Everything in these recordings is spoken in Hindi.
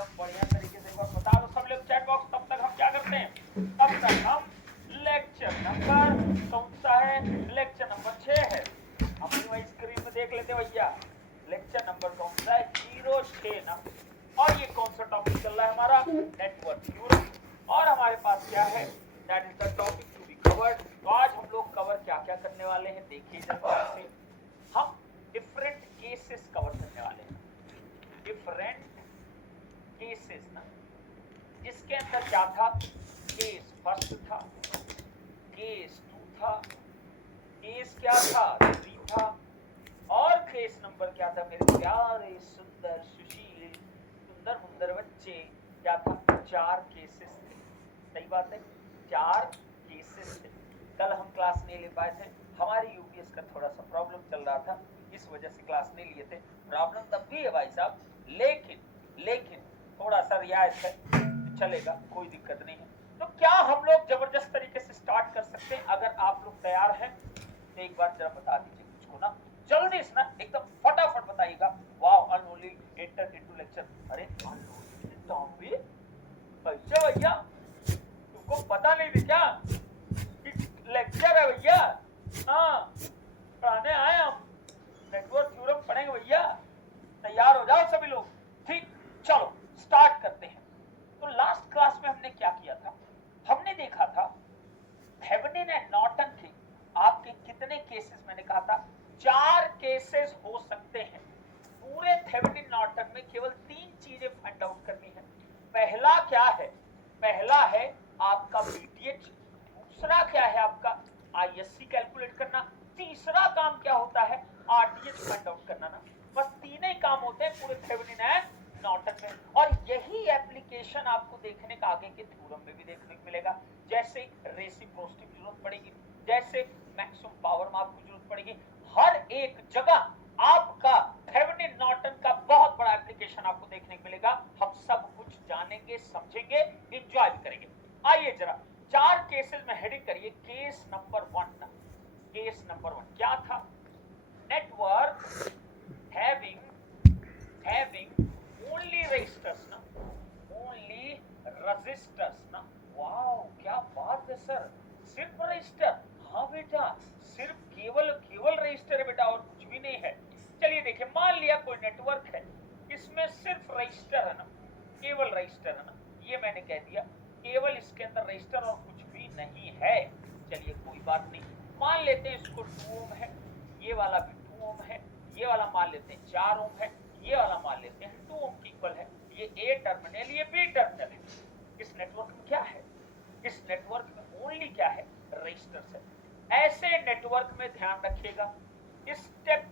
बढ़िया तरीके से एक बार बता दो सब लोग चैट बॉक्स। तब तक हम क्या करते हैं, तब तक हम लेक्चर नंबर कौन सा है, लेक्चर नंबर 6 है। अपनी वही स्क्रीन में देख लेते भैया, लेक्चर नंबर कौन सा है, 06 ना। और ये कौन सा टॉपिक चल रहा है हमारा, नेटवर्क थ्योरम। और हमारे पास क्या है, that is the topic to be covered. तो आज हम लोग कवर क्या क्या करने वाले हैं, देखिए जरा से। हम डिफरेंट केसेस कवर करने वाले हैं, डिफरेंट केसेस ना, जिसके अंदर क्या था, केस फर्स्ट था, केस 2 था, केस क्या था, 3 था, और केस नंबर क्या था मेरे प्यारे सुंदर सुशील सुंदर मुंदर बच्चे, क्या था, 4 केसेस थे। सही बात है, 4 केसेस थे। कल हम क्लास नहीं ले पाए थे, हमारी यूपीएस का थोड़ा सा प्रॉब्लम चल रहा था, इस वजह से क्लास नहीं लिए थे। प्रॉब्लम तब भी है भाई साहब, लेकिन थोड़ा सा रियायत है तो चलेगा, कोई दिक्कत नहीं है। तो क्या हम लोग जबरदस्त तरीके से स्टार्ट कर सकते हैं? अगर आप लोग तैयार हैं तो एक बार जरा बता दीजिए मुझको ना, जल्दी से ना, एकदम फटाफट बताइएगा। Wow, unholy enter into lecture. अरे अनहोली टॉपिक कैसे भैया, तुमको पता नहीं थी क्या कि लेक्चर है भैया? हाँ, पढ़ाने आए हम, नेटवर्क थ्योरम पढ़ेंगे भैया। तैयार हो जाओ सभी लोग। ठीक, चलो स्टार्ट करते हैं। तो लास्ट क्लास में हमने क्या किया था, हमने देखा था थेवेनिन एंड नॉर्टन के आपके कितने केसेस, मैंने कहा था 4 केसेस हो सकते हैं। पूरे थेवेनिन नॉर्टन में केवल 3 चीजें फाइंड आउट करनी है। पहला क्या है, पहला है आपका वीटीएच, दूसरा क्या है आपका आईएससी कैलकुलेट करना, तीसरा काम क्या होता है, आरटीएच फाइंड आउट करना ना। बस 3 ही काम होते हैं पूरे थेवेनिन एंड नॉर्टन में, और यही एप्लीकेशन आपको देखने का आगे के थ्योरम में भी देखने को मिलेगा। जैसे रेसिप्रोसिटी की जरूरत पड़ेगी, जैसे मैक्सिमम पावर माप की जरूरत पड़ेगी, हर एक जगह आपका थेवेनिन नॉर्टन का बहुत बड़ा एप्लीकेशन आपको देखने को मिलेगा। हम सब कुछ जानेंगे, समझेंगे, एंजॉय भी करेंगे। आइए जरा 4 केसेस में हेडिंग करिए। केस नंबर 1 ना, केस नंबर 1 क्या था, नेटवर्क having only resistors ना, only resistors ना। वाओ क्या बात है सर, सिर्फ रजिस्टर? हाँ बेटा, सिर्फ केवल रजिस्टर है बेटा, और कुछ भी नहीं है। चलिए देखिए, मान लिया कोई नेटवर्क है, इसमें सिर्फ रजिस्टर है ना, केवल रजिस्टर है ना, ये मैंने कह दिया, केवल इसके अंदर रजिस्टर और कुछ भी नहीं है। चलिए कोई बात नहीं, मान लेते हैं इसको 2 ओम है, ये वाला भी 2 ओम है, ये वाला मान लेते हैं 4 ओम है, ये वाला मान लेते हैं 2 ओम की इक्वल है। ये ए टर्मिनल, ये बी टर्मिनल है। इस नेटवर्क में क्या है, इस नेटवर्क में ओनली क्या है, रजिस्टर्स है। ऐसे नेटवर्क में ध्यान रखिएगा, स्टेप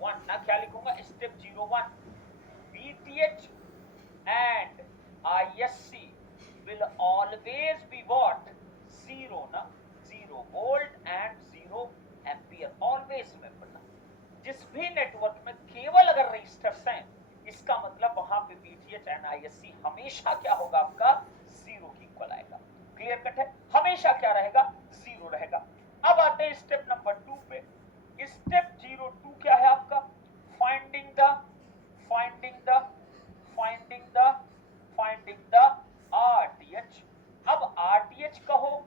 01 ना, क्या लिखूंगा, step 01, VTH and ISC will always be what, zero ना, 0 volt and 0 ampere, always remember ना। जिस भी नेटवर्क में केवल अगर रजिस्टर्स हैं, इसका मतलब वहां पे VTH and ISC हमेशा क्या होगा, आपका 0 की इक्वल आएगा। क्लियर कट है, हमेशा क्या रहेगा, 0 रहेगा। अब आते हैं स्टेप नंबर 2 पे। स्टेप 02 क्या है आपका, finding the finding the finding the finding the RTH. अब आरटीएच कहो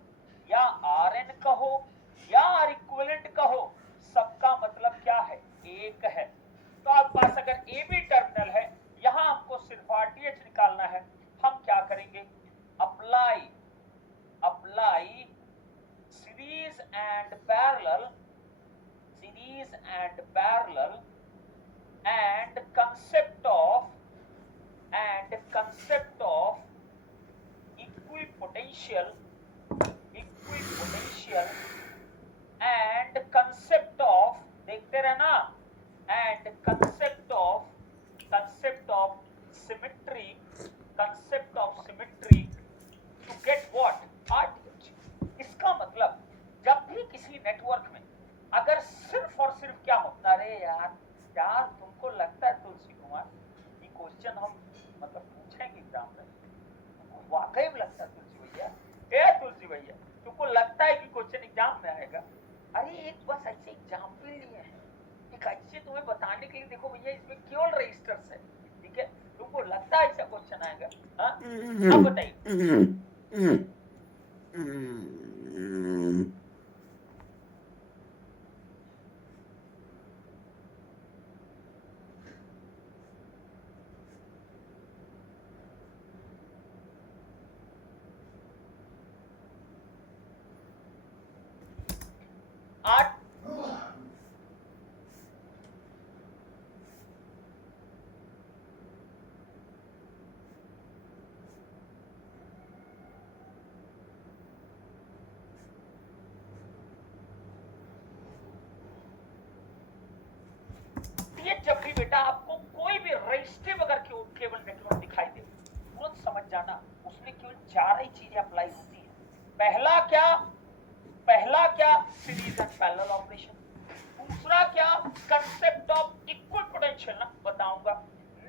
या आरएन कहो या आर इक्विवेलेंट कहो, सबका मतलब क्या है, एक है। तो आपके पास अगर ए बी टर्मिनल है, यहां हमको सिर्फ आरटीएच निकालना है। हम क्या करेंगे, अप्लाई सीरीज एंड अब बताइए। आठ ये जब भी बेटा आपको कोई भी रजिस्टिव अगर केवल नेटवर्क दिखाई दे, तुरंत समझ जाना उसमें केवल चार ही चीजें अप्लाई होती है। पहला क्या सीरीज एंड पैरेलल ऑपरेशन, दूसरा क्या कंसेप्ट ऑफ इक्वल पोटेंशियल ना बताऊंगा,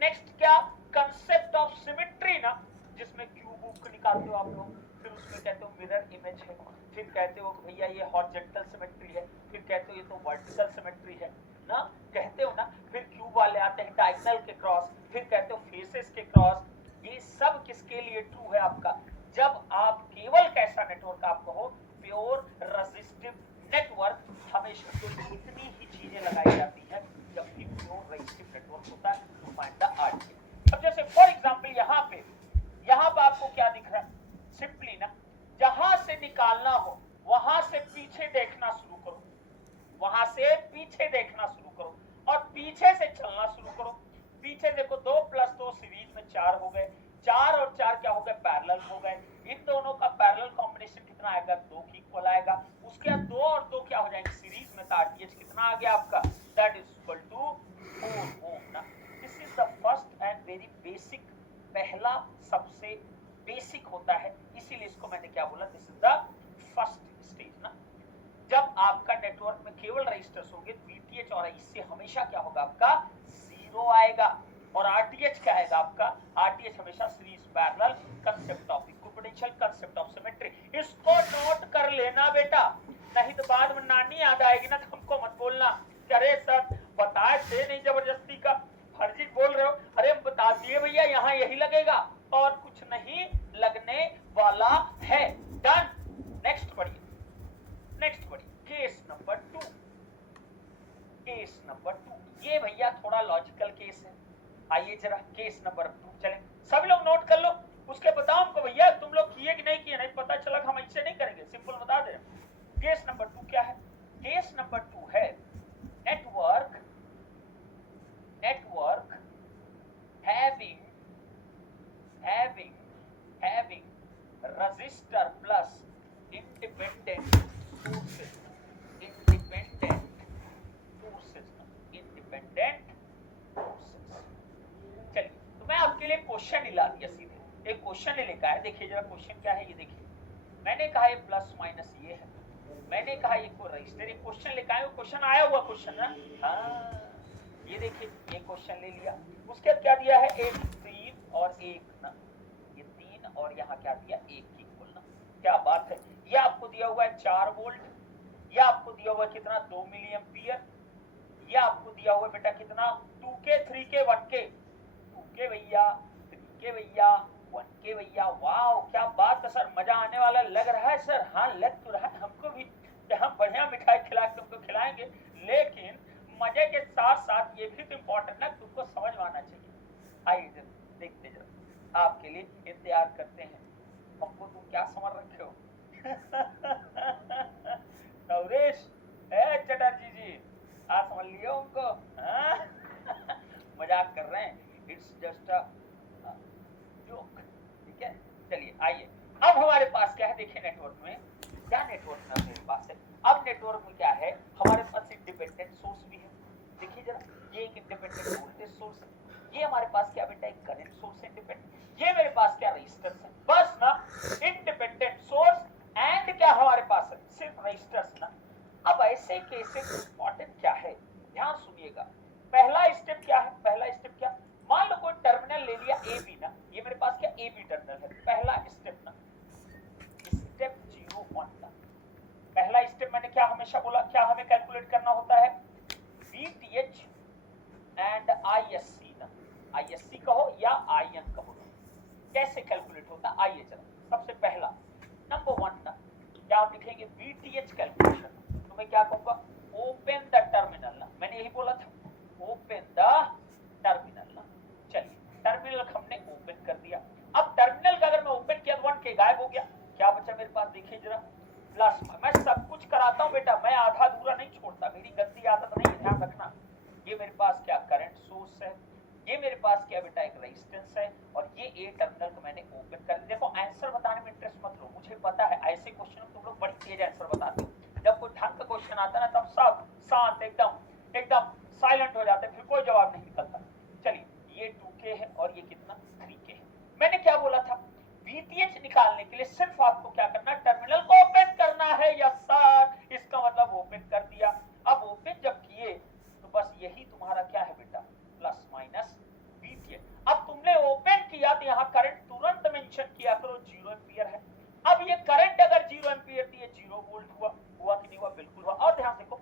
नेक्स्ट क्या कंसेप्ट ऑफ सिमेट्री ना जिसमें क्यूब को निकालते हो आप लोग, फिर उसमें कहते हो मिरर इमेज है, फिर कहते हो भैया ये हॉरिजॉन्टल सिमेट्री है, फिर कहते हो ये तो वर्टिकल सिमेट्री है ना, कहते हो ना, फिर क्यूब वाले आते हैं डायगोनल के क्रॉस, फिर कहते हो फेसेस के क्रॉस। ये सब किसके लिए ट्रू है आपका, जब आप केवल कैसा नेटवर्क आपको हो, प्योर रेजिस्टिव नेटवर्क, हमेशा तो इतनी ही चीजें लगाई जाती है जब भी प्योर रेजिस्टिव नेटवर्क होता है टू फाइंड द आरटीएच। अब जैसे फॉर एग्जांपल यहाँ पे आपको क्या दिख रहा है, सिंपली ना जहां से निकालना हो वहां से पीछे देखना शुरू करो, वहां से पीछे देखना शुरू करो और पीछे से चलना शुरू करो। पीछे देखो 2 + 2 सीरीज में 4 हो गए, 4 और 4 क्या हो गए पैरेलल हो गए, इन दोनों का पैरेलल कॉम्बिनेशन कितना आएगा 2 की इक्वल आएगा, उसके बाद 2 और 2 क्या हो जाएंगे सीरीज में, तो आरटीएच कितना आ गया आपका, दैट इज इक्वल टू 4 ओम ना। This is the first and very basic, पहला सबसे बेसिक होता है, इसीलिए इसको मैंने क्या बोला, this is the first stage ना। जब आपका नेटवर्क में केवल रजिस्टर्स होंगे वीटीएच और इससे हमेशा क्या होगा आपका 0 आएगा, और आरटीएच क्या आएगा आपका, आरटीएच हमेशा series parallel, concept of equal potential, concept of symmetry. इसको नोट कर लेना बेटा, नहीं तो बाद में नानी याद आएगी ना तो हमको मत बोलना कि अरे सर बताए थे नहीं, जबरदस्ती का फर्जी बोल रहे हो, अरे बता दिए भैया यहाँ यही लगेगा और कुछ नहीं लगने वाला है। डन, नेक्स्ट पढ़िए, नेक्स्ट पढ़िए केस नंबर 2। केस नंबर 2 ये भैया थोड़ा लॉजिकल केस है, आइए जरा केस नंबर 2 चलें, सभी लोग नोट कर लो, उसके बताओ हमको भैया तुम लोग किए कि नहीं किए, नहीं पता चला हम ऐसे नहीं करेंगे, सिंपल बता दे। केस नंबर 2 क्या है, केस नंबर 2 है network having resistor plus independent sources, चलिए तो मैं आपके लिए क्वेश्चन ही ला दिया, सीधे एक क्वेश्चन ले लेकर आए, देखिए जरा क्वेश्चन क्या है ये देखिए। मैंने कहा ये प्लस माइनस ये है, मैंने कहा ये कोई रजिस्टर, एक क्वेश्चन लेकर आए, वो क्वेश्चन आया हुआ क्वेश्चन ना, हाँ ये देखिए ये क्वेश्चन ले लिया, उसके क्या दिया है, एक 3 और 1 ना, ये 3 और यहाँ क्या दिया 1 की इक्वल ना, क्या बात है। ये आपको दिया हुआ है 4 वोल्ट, ये आपको दिया हुआ है कितना 2 मिली एम्पियर, ये आपको दिया हुआ है बेटा कितना 2K 3K 1K, 2K भैया 3K भैया 1K भैया, वाह क्या बात है सर, मजा आने वाला लग रहा है सर, हाँ लग तो रहा है हमको भी कि हम बढ़िया मिठाई खिला के तुमको खिलाएंगे, लेकिन मजे के साथ साथ ये भी तो इम्पोर्टेंट है तुमको समझ में आना चाहिए। आइए देखते जरा, आपके लिए इंतजार करते हैं, हमको तुम क्या समझ रखे हो नवरेश चटर्जी जी आप समझ लिए उनको, मजाक कर रहे हैं, इट्स जस्ट अ जोक, ठीक है। चलिए आइए, अब हमारे पास क्या है, देखिए नेटवर्क में क्या, नेटवर्क में मेरे पास है, अब नेटवर्क में क्या है हमारे पास इंडिपेंडेंट सोर्स भी है, देखिए जरा ये एक इंडिपेंडेंट वोल्टेज सोर्स है, ये हमारे पास क्या बेटा एक करंट सोर्स है इंडिपेंडेंट, ये मेरे पास क्या रजिस्टर्स है, बस ना इंडिपेंडेंट सोर्स एंड क्या हमारे पास है सिर्फ रजिस्टर्स ना। अब ऐसे केसेस इंपॉर्टेंट क्या है, ध्यान सुनिएगा, पहला स्टेप क्या है, पहला स्टेप क्या, मान लो कोई टर्मिनल ले लिया ए बी ना, ये मेरे पास क्या ए बी टर्मिनल है, पहला स्टेप ना, स्टेप 01 ना, पहला स्टेप मैंने क्या हमेशा बोला, क्या हमें कैलकुलेट करना होता है VTH एंड ISC ना, ISC कहो या IN कहो, कैसे कैलकुलेट आइए चलो, सबसे पहला नंबर 1 ना, क्या हम लिखेंगे VTH कैलकुलेशन। तो मैं क्या कहूंगा, ओपन द टर्मिनल ना, मैंने यही बोला था, ओपन द टर्मिनल ना। चलिए टर्मिनल हमने ओपन कर दिया। अब टर्मिनल का अगर मैं ओपन किया तो 1K गायब हो गया, क्या बचा मेरे पास, देखिए जरा, प्लस। मैं सब कुछ कराता हूं बेटा, मैं आधा अधूरा नहीं छोड़ता, मेरी गंदी आदत नहीं है, ध्यान रखना। ये मेरे पास क्या करंट सोर्स है, ये मेरे पास क्या बेटा एक रेजिस्टेंस है, और ये ए टर्मिनल को मैंने ओपन कर। देखो आंसर बताने में इंटरेस्ट मत लो, मुझे पता है ऐसे क्वेश्चन में तुम लोग बड़ी तेज आंसर बताते हो। जब कोई ढंग का क्वेश्चन आता है ना, तब सब शांत एकदम एकदम साइलेंट हो जाते हैं, फिर कोई जवाब नहीं निकलता। चलिए ये 2K है और ये कितना 3K है। मैंने क्या बोला था, VTH निकालने के लिए सिर्फ आपको क्या करना, टर्मिनल को ओपन करना है। यस सर, इसका मतलब ओपन कर दिया। अब ओपन जब किए तो बस यही तुम्हारा क्या है बेटा, प्लस माइनस VTH। अब तुमने ओपन किया तो यहाँ करंट तुरंत मेंशन किया करो 0 एम्पियर है। अब ये करंट अगर 0 एम्पियर थी, ये 0 वोल्ट हुआ कि नहीं हुआ, बिल्कुल हुआ। और ध्यान देखो,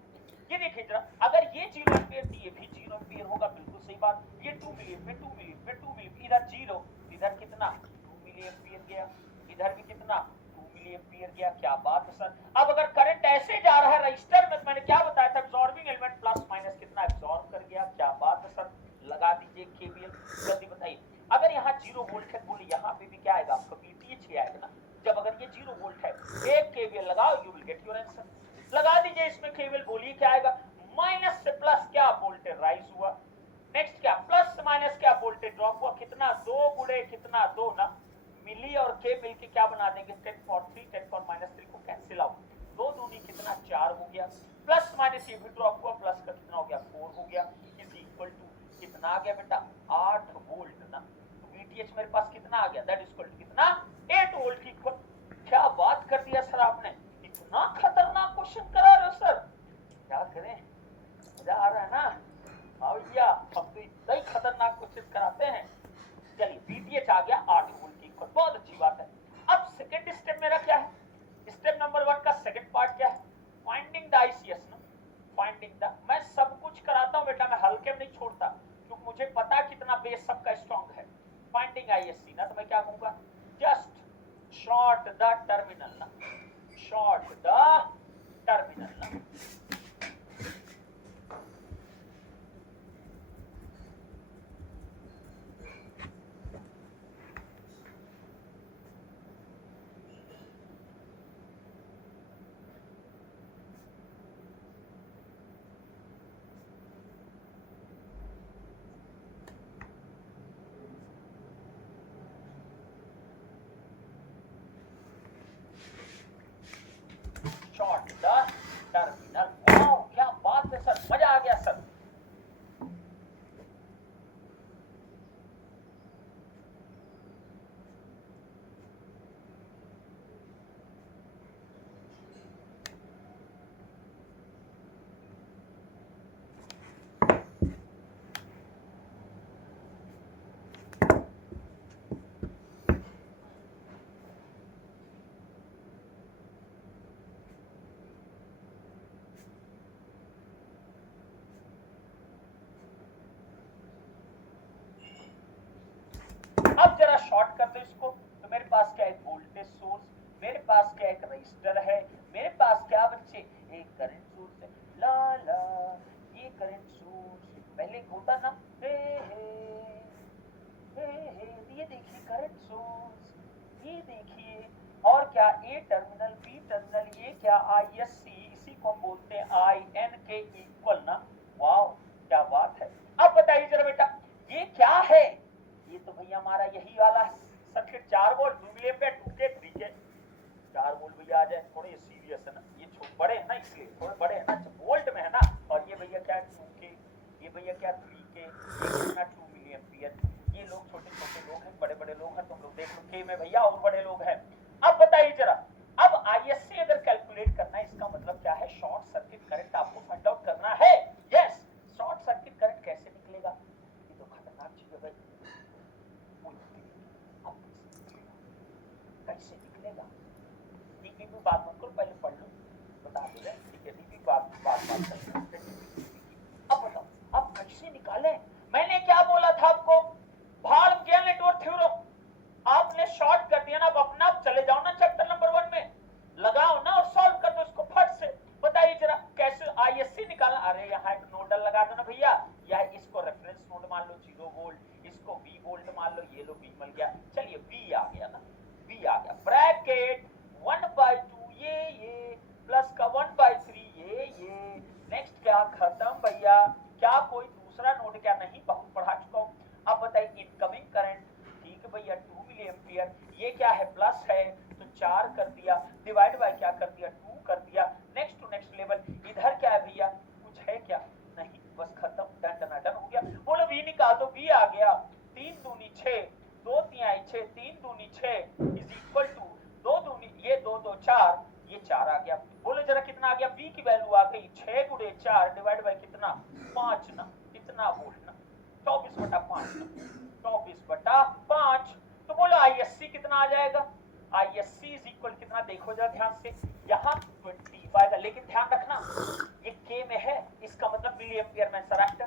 ये देखिए जरा, अगर ये 0 एम्पियर थी, ये भी 0 एम्पियर होगा, बिल्कुल सही बात। ये 2 मिलीएम्पियर 2 मिलीएम्पियर 2 मिलीएम्पियर, इधर 0, इधर कितना 2 मिलीएम्पियर गया, इधर भी कितना 2 मिलीएम्पियर गया। क्या बात है सर। अब अगर करंट ऐसे जा रहा है रजिस्टर में, तो मैंने क्या बताया था, एब्जॉर्बिंग एलिमेंट प्लस माइनस कितना एब्जॉर्ब कर गया। क्या बात है सर, लगा दीजिए KVL, जल्दी बताइए। अगर यहाँ 0 वोल्ट है, बोलिए यहाँ पे भी क्या आएगा आपका VTH आएगा ना। जब अगर ये 0 वोल्ट है, एक KVL लगाओ, you will get your answer. लगा दीजिए इसमें KVL, बोलिए क्या आएगा, माइनस से प्लस क्या वोल्टेज राइज हुआ, नेक्स्ट क्या प्लस से माइनस क्या वोल्टेज ड्रॉप हुआ। कितना 2 गुणे कितना 2 ना, मिली और K मिलके क्या बना देंगे 10 पावर 3, 10 पावर माइनस 3 को कैंसिल आउट, 2 दूनी कितना 4 हो गया, प्लस माइनस ये भी ड्रॉप हुआ, प्लस का कितना हो गया 4 हो गया, इज इक्वल टू कितना आ गया बेटा 8 वोल्ट ना। तो VTH मेरे पास कितना आ गया, दैट इज इक्वल टू कितना 8 वोल्ट की इक्वल। क्या बात कर दिया सर आपने, इतना खतरनाक क्वेश्चन करा रहे हो सर, क्या करें, मजा आ रहा है ना। हाँ भैया, हम तो इतना ही खतरनाक क्वेश्चन कराते हैं। चलिए VTH आ गया 8 वोल्ट की इक्वल, बहुत अच्छी बात है। अब सेकंड स्टेप मेरा क्या है, स्टेप नंबर 1 का सेकंड पार्ट क्या है, फाइंडिंग द ICS ना, फाइंडिंग द। मैं सब कुछ कराता हूं बेटा, मैं हल्के में नहीं छोड़ता, क्योंकि मुझे पता है कितना बेस सबका स्ट्रांग है। फाइंडिंग ISC ना, तो मैं क्या कहूंगा, जस्ट शॉर्ट द टर्मिनल ना, शॉर्ट द टर्मिनल ना। Short the terminal. वाओ क्या बात है सर, मजा आ गया सर। अब जरा शॉर्ट कर दो इसको, तो मेरे पास क्या एक वोल्टेज सोर्स, मेरे पास क्या एक रजिस्टर है, मेरे पास क्या बच्चे एक करंट सोर्स है। ला ला, ये करंट सोर्स पहले होता ना, हे हे हे, ये देखिए करंट सोर्स, ये देखिए, और क्या ए टर्मिनल बी टर्मिनल, ये क्या ISC, इसी को हम बोलते हैं IN के इक्वल ना। वाओ क्या बात है। अब बताइए जरा बेटा, ये क्या है, ये तो भैया हमारा यही वाला circuit 4 volt 2 milliampere 2K 3K। 4 volt भैया आ जाए, थोड़े सीरियस है ना, ये बड़े है ना, इसलिए थोड़े बड़े है ना, वोल्ट में है ना। और ये भैया क्या 2K, ये भैया क्या 3K, ये कितना 2 मिलीएम्पियर। ये लोग छोटे छोटे लोग हैं, बड़े बड़े लोग हैं, तुम लोग देख लो K में भैया और बड़े लोग हैं। अब बताइए जरा, अब ISC अगर कैलकुलेट करना है, इसका मतलब क्या है, शॉर्ट सर्किट करंट आपको फाइंड आउट करना है। यस, शॉर्ट सर्किट करंट कैसे निकलेगा, ये तो खतरनाक चीज है भाई। कैसे निकलेगा, डीपी में बात मत करो, पहले पढ़ लो, बता दे रहे, ठीक है, डीपी बात करते हैं। अब बताओ, अब कैसे निकाले। मैंने क्या बोला था आपको, भाल गया नेटवर्क थ्योरम, आपने शॉर्ट कर दिया ना, अब कितना आ जाएगा, ISC इज इक्वल कितना, देखो जरा ध्यान से, यहाँ 25 आएगा, लेकिन ध्यान रखना ये K में है, इसका मतलब मिली एम्पियर में सराक्टर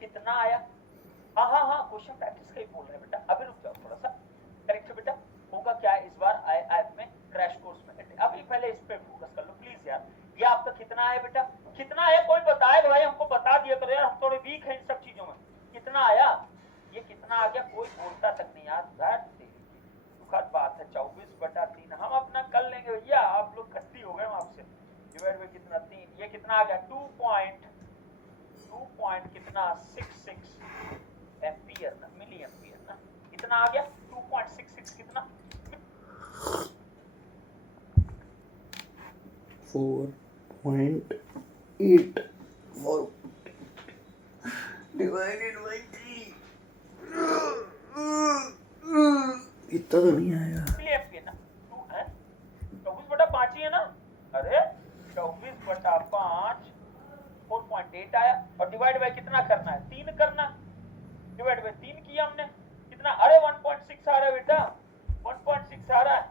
कितना आया। हाँ क्वेश्चन प्रैक्टिस का ही बोल रहे हैं बेटा, अभी रुक जाओ थोड़ा सा। करेक्ट है बेटा, होगा क्या इस बार आई में क्रैश कोर्स में, अभी पहले इस पे फोकस कर लो प्लीज यार। ये आपका कितना है बेटा, कितना है, कोई बताए भाई, हमको बता दिया करो यार, हम थोड़े वीक हैं इन सब चीजों में। कितना आया, ये कितना आ गया, कोई बोलता तक नहीं यार, दुखद बात है। 24/3 हम अपना कर लेंगे भैया, आप लोग खट्टी हो गए आपसे। डिवाइड बाय कितना 3, ये कितना आ गया 2 कितना 66 एम्पियर ना, मिली एम्पियर ना, कितना आ गया 2.66 कितना 4.84 डिवाइडेड बाय 3, इतना तो नहीं आएगा। मिली एम्पियर ना, 2 है 24/5 ही है ना, अरे 24/5 4.8 आया, और डिवाइड बाय कितना करना है, 3 करना, डिवाइड बाय 3 किया हमने, कितना, अरे 1.6 आ रहा है बेटा, 1.6 आ रहा है,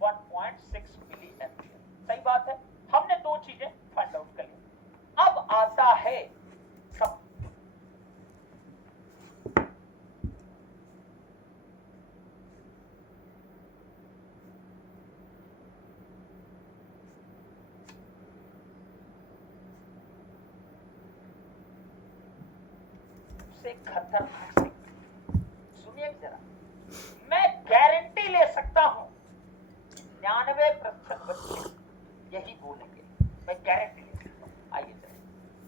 1.6 मिली एम्पियर। सही बात है, हमने दो चीजें फाइंड आउट कर ली। अब आता है सब से खतरनाक से, सुनिए जरा, मैं गारंटी ले सकता हूं 99% बच्चे यही बोलेंगे, मैं गारंटी ले सकता हूं। आइए जरा,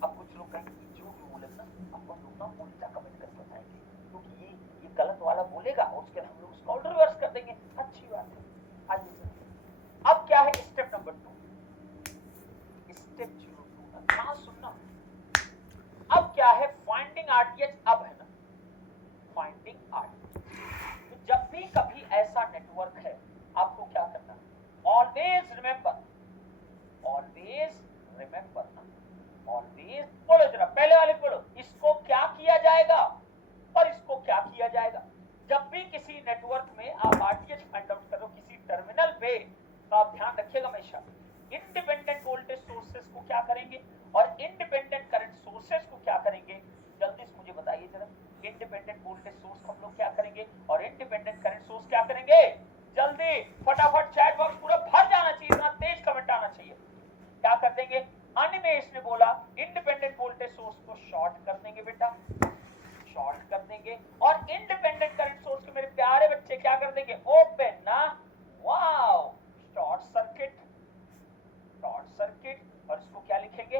अब कुछ लोग कहेंगे जो भी बोले ना, अपन लोग ना उल्टा कमेंट करके बताएंगे, क्योंकि ये गलत वाला बोलेगा, उसके हम लोग उसका रिवर्स कर देंगे, अच्छी बात है। आइए जरा, अब क्या है स्टेप नंबर 2, स्टेप 02, कहां सुनना, अब क्या है फाइंडिंग RTH, अब है ना फाइंडिंग RTH। तो जब भी कभी ऐसा नेटवर्क है, आपको क्या करना है, ऑलवेज रिमेंबर ना, ऑलवेज बोलो जरा, पहले वाले बोलो, इसको क्या किया जाएगा और इसको क्या किया जाएगा। जब भी किसी नेटवर्क में आप RTH फाइंड आउट करो किसी टर्मिनल पे, तो आप ध्यान रखिएगा हमेशा, इंडिपेंडेंट वोल्टेज सोर्सेस को क्या करेंगे और इंडिपेंडेंट करंट सोर्सेस को क्या करेंगे, जल्दी से मुझे बताइए जरा, इंडिपेंडेंट वोल्टेज सोर्स को हम लोग क्या करेंगे और इंडिपेंडेंट करंट सोर्स क्या करेंगे, जल्दी फटाफट चैट बॉक्स पूरा भर जाना चाहिए, इतना तेज कमेंट आना चाहिए। क्या कर देंगे, अनिमेश ने बोला इंडिपेंडेंट वोल्टेज सोर्स को शॉर्ट कर देंगे बेटा, शॉर्ट कर देंगे, और इंडिपेंडेंट करंट सोर्स को मेरे प्यारे बच्चे क्या कर देंगे, ओपन ना, वाओ, शॉर्ट सर्किट, और इसको क्या लिखेंगे,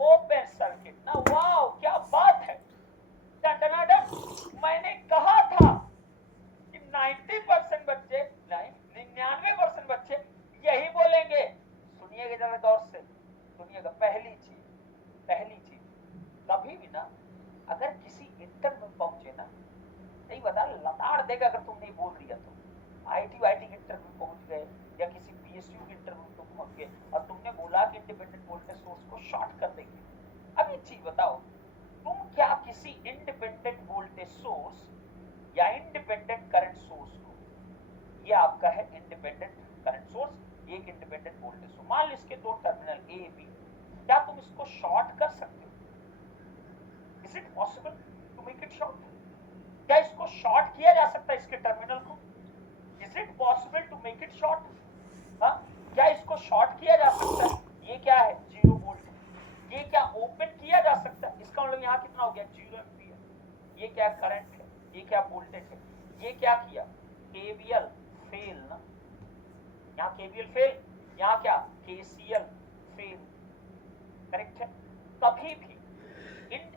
ओपन सर्किट ना, वाओ क्या बात है। मैंने कहा था कि 90% बच्चे नहीं 99% बच्चे यही बोलेंगे। सुनिएगा जरा गौर से, सुनिएगा, पहली चीज कभी भी ना, अगर किसी इंटर में पहुंचे ना, नहीं बता लताड़ देगा अगर तुम नहीं बोल दिया तो, IIT के इंटरव्यू पहुंच गए या किसी PSU के इंटरव्यू तुम पहुंच गए और तुमने बोला कि इंडिपेंडेंट वोल्टेज सोर्स को शॉर्ट कर देंगे। अब एक चीज बताओ, तुम क्या किसी इंडिपेंडेंट वोल्टेज सोर्स या इंडिपेंडेंट करंट सोर्स को, ये आपका है इंडिपेंडेंट करंट सोर्स, एक इंडिपेंडेंट वोल्टेज सोर्स, मान लो इसके दो टर्मिनल A B, क्या तुम इसको शॉर्ट कर सकते हो, is it possible to make it short, क्या इसको शॉर्ट किया जा सकता है इसके टर्मिनल को, is it possible to make it short, क्या इसको शॉर्ट किया जा सकता है, ये क्या है 0 वोल्ट, ये क्या ओपन किया जा सकता है, इसका मतलब यहाँ कितना हो गया 0 एम्पियर, ये क्या करंट है, ये क्या वोल्टेज है, ये क्या किया KVL फेल ना, यहाँ KVL फेल, यहाँ क्या KCL फेल, करेक्ट है। कभी भी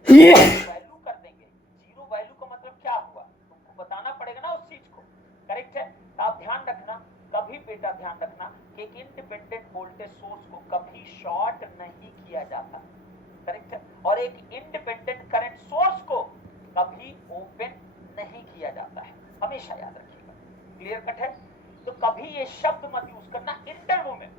वैल्यू कर देंगे, 0 वैल्यू का मतलब क्या हुआ, तुमको बताना पड़ेगा ना उस चीज को, करेक्ट है। तो आप ध्यान रखना, कभी बेटा ध्यान रखना कि एक इंडिपेंडेंट वोल्टेज सोर्स को कभी शॉर्ट नहीं किया जाता, करेक्ट है, और एक इंडिपेंडेंट करंट सोर्स को कभी ओपन नहीं किया जाता है, हमेशा याद रखिएगा, क्लियर कट है। तो कभी ये शब्द मत यूज करना इंटरव्यू में,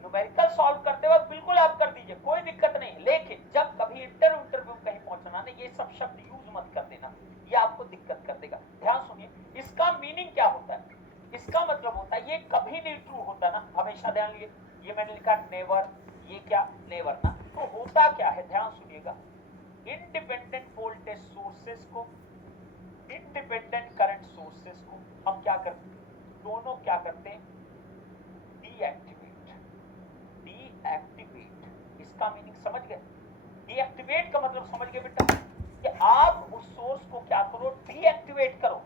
न्यूमेरिकल सॉल्व करते वक्त बिल्कुल आप कर दीजिए, कोई दिक्कत नहीं, लेकिन जब कभी इंटरव्यू कहीं पहुंचना ना, ये सब शब्द यूज मत कर देना, ये आपको दिक्कत कर देगा। ध्यान सुनिए, इसका मीनिंग क्या होता है, ये कभी नहीं ट्रू होता ना, हमेशा ध्यान लिए, ये मैंने लिखा नेवर, ये क्या नेवर ना, तो होता क्या है ध्यान सुनिएगा, इंडिपेंडेंट वोल्टेज सोर्सेस को, इंडिपेंडेंट करंट सोर्सेस को हम क्या करते हैं, दोनों क्या करते हैं, डीएक्टिवेट, डीएक्टिवेट, इसका मीनिंग समझ गए, डीएक्टिवेट का मतलब समझ गए बेटा, कि आप उस सोर्स को क्या करो, डीएक्टिवेट करो,